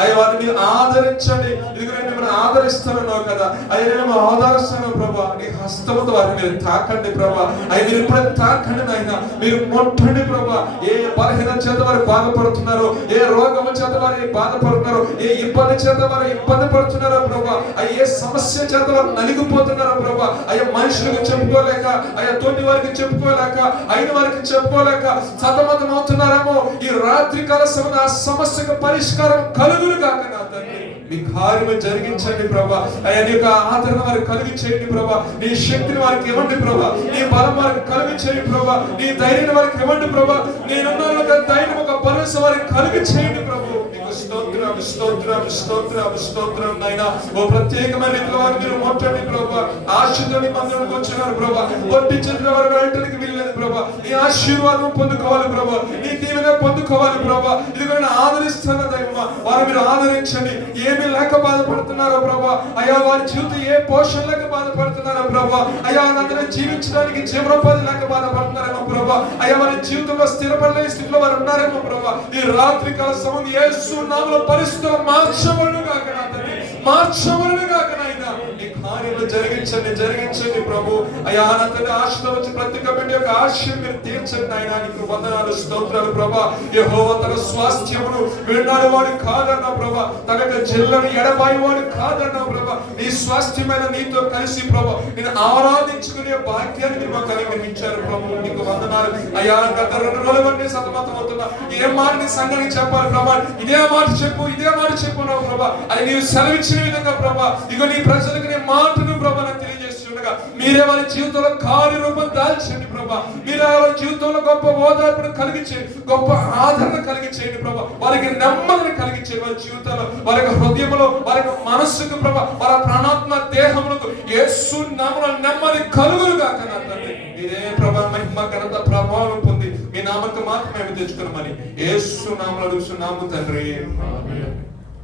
అయ్యా వారిని మీరు ఆదరించండి. ఇదిగో నేను మిమ్మల్ని ఆదరిస్తున్నావు కదా, అయ్యా నేను ఆదరిస్తాను ప్రభా. నీ హస్తముతో వారిని మీరు తాకండి ప్రభా. అయ్యా మీరు ఇప్పుడే తాకండి నాయన, మీరు మొట్టండి ప్రభా. ఏ బలహీన చేత వారు బాధపడుతున్నారో, ఏ రోగము చేత వారు బాధపడుతున్నారో, ఏ ఇబ్బంది చేత వారు ఇబ్బంది పడుతున్నారో ప్రభా, అయ్యా ఏ సమస్య చేత వారు నలిగిపోతున్నారో ప్రభా. అయ్యా మనుషులకు చెప్పుకోలేక, అయ్యా తోటి వారికి చెప్పుకోలేక, అయిన వారికి చెప్పుకోలేక సతమతం అవుతున్నారేమో. ఈ రాత్రి కాల సమయంలో ఆ సమస్యకు పరిష్కారం కలుగును గాక నా తండ్రి. మీ కార్యము జరిగించండి ప్రభా. అయ్యా నీ యొక్క ఆదరణ వారికి కలిగి చేయండి ప్రభా. నీ శక్తిని వారికి ఇవ్వండి ప్రభా. నీ బలం వారికి కలిగి చేయండి ప్రభా. నీ ధైర్యం వారికి ఇవ్వండి ప్రభా. నేనున్నాను ఒక ధైర్యం, ఒక భరోసా వారికి కలిగి చేయండి ప్రభు. నీకు స్తోత్రం, స్తోత్రం, స్తోత్రం, స్తోత్రం నాయనా. ఓ ప్రత్యేకమైన రీతిలో వారు మీరు మొట్టండి ప్రభా. ఆశతోని మందిరానికి వచ్చినారు ప్రభా. ఒట్టి చెట్ల వారు వెళ్ళటానికి వీల్లేదు ప్రభా. ప్రభా, నీ ఆశీర్వాదం పొందుకోవాలి ప్రభా, నీ దీవెన పొందుకోవాలి ప్రభా. ఇదిగో నేను ఆదరిస్తున్న దైవమా, వారు మీరు ఆదరించండి. ఏమీ లేక బాధపడుతున్నారో ప్రభా, అయ్యా వారి జీవితం ఏ పోషణ లేక బాధపడుతున్నారో ప్రభా, అయ్యా అందరూ జీవించడానికి జీవనోపాధి లేక బాధపడుతున్నారేమో ప్రభా, అయ్యా వారి జీవితంలో స్థిరపడలేని స్థితిలో వారు ఉన్నారేమో ప్రభా. ఈ రాత్రి కాల సమయం యేసు నామములో పరిస్థితులు మార్చబడును గాక నా తండ్రి, మార్చబడును గాక నాయనా. నీ కార్యములు జరిగించండి ప్రభు. అయ్యా నా తండ్రి, ఆశలో వచ్చి ప్రతి బిడ్డ యొక్క ఆశయం మీరు తీర్చండి నాయనా. నీకు వందనాలు, స్తోత్రాలు ప్రభా. యెహోవా తన స్వాస్థ్యమును విన్నాడు వాడు కాదన్నా ప్రభా, తన యొక్క జిల్లను ఎడబాయి వాడు కాదన్నా ప్రభా. నీ స్వాస్థ్యమైన నీతో కలిసి ప్రభా నేను ఆరాధించుకునే భాగ్యాన్ని మీరు మాకు అనుగ్రహించారు ప్రభు. నీకు వందనాలు అయ్యా. గత 2 రోజుల వరకు సతమతం అవుతున్నా, ఏ మాట నీ సంఘానికి చెప్పాలి ప్రభా, ఇదే మాట చెప్పు నా ప్రభా. అది నీవు సెలవిచ్చిన విధంగా ప్రభా, ఇగో నీ ప్రజలకు నీ మాటను ప్రభా నాకు తెలియజేస్తుండగా మీరే వారి జీవితంలో కార్యరూపం దాల్చండి ప్రభా. మీరే వారి జీవితంలో గొప్ప ఓదార్పును కలిగించేయండి, గొప్ప ఆదరణ కలిగించేయండి ప్రభా. వారికి నెమ్మదిని కలిగించేయండి. వారి జీవితంలో, వారి హృదయంలో, వారి మనస్సుకు ప్రభా, వారి ప్రాణాత్మ దేహములకు యేసు నామములో నెమ్మది కలుగును గాక నా తండ్రి. మీరే ప్రభా మహిమ ఘనత ప్రభావం పొంది మీ నామకు మాత్రమే తెచ్చుకున్నామని యేసు నామములో అడుగుతున్నాము తండ్రి. ఆమేన్.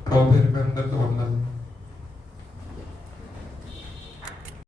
ప్రభువు పేరు అందరికీ వందనాలు.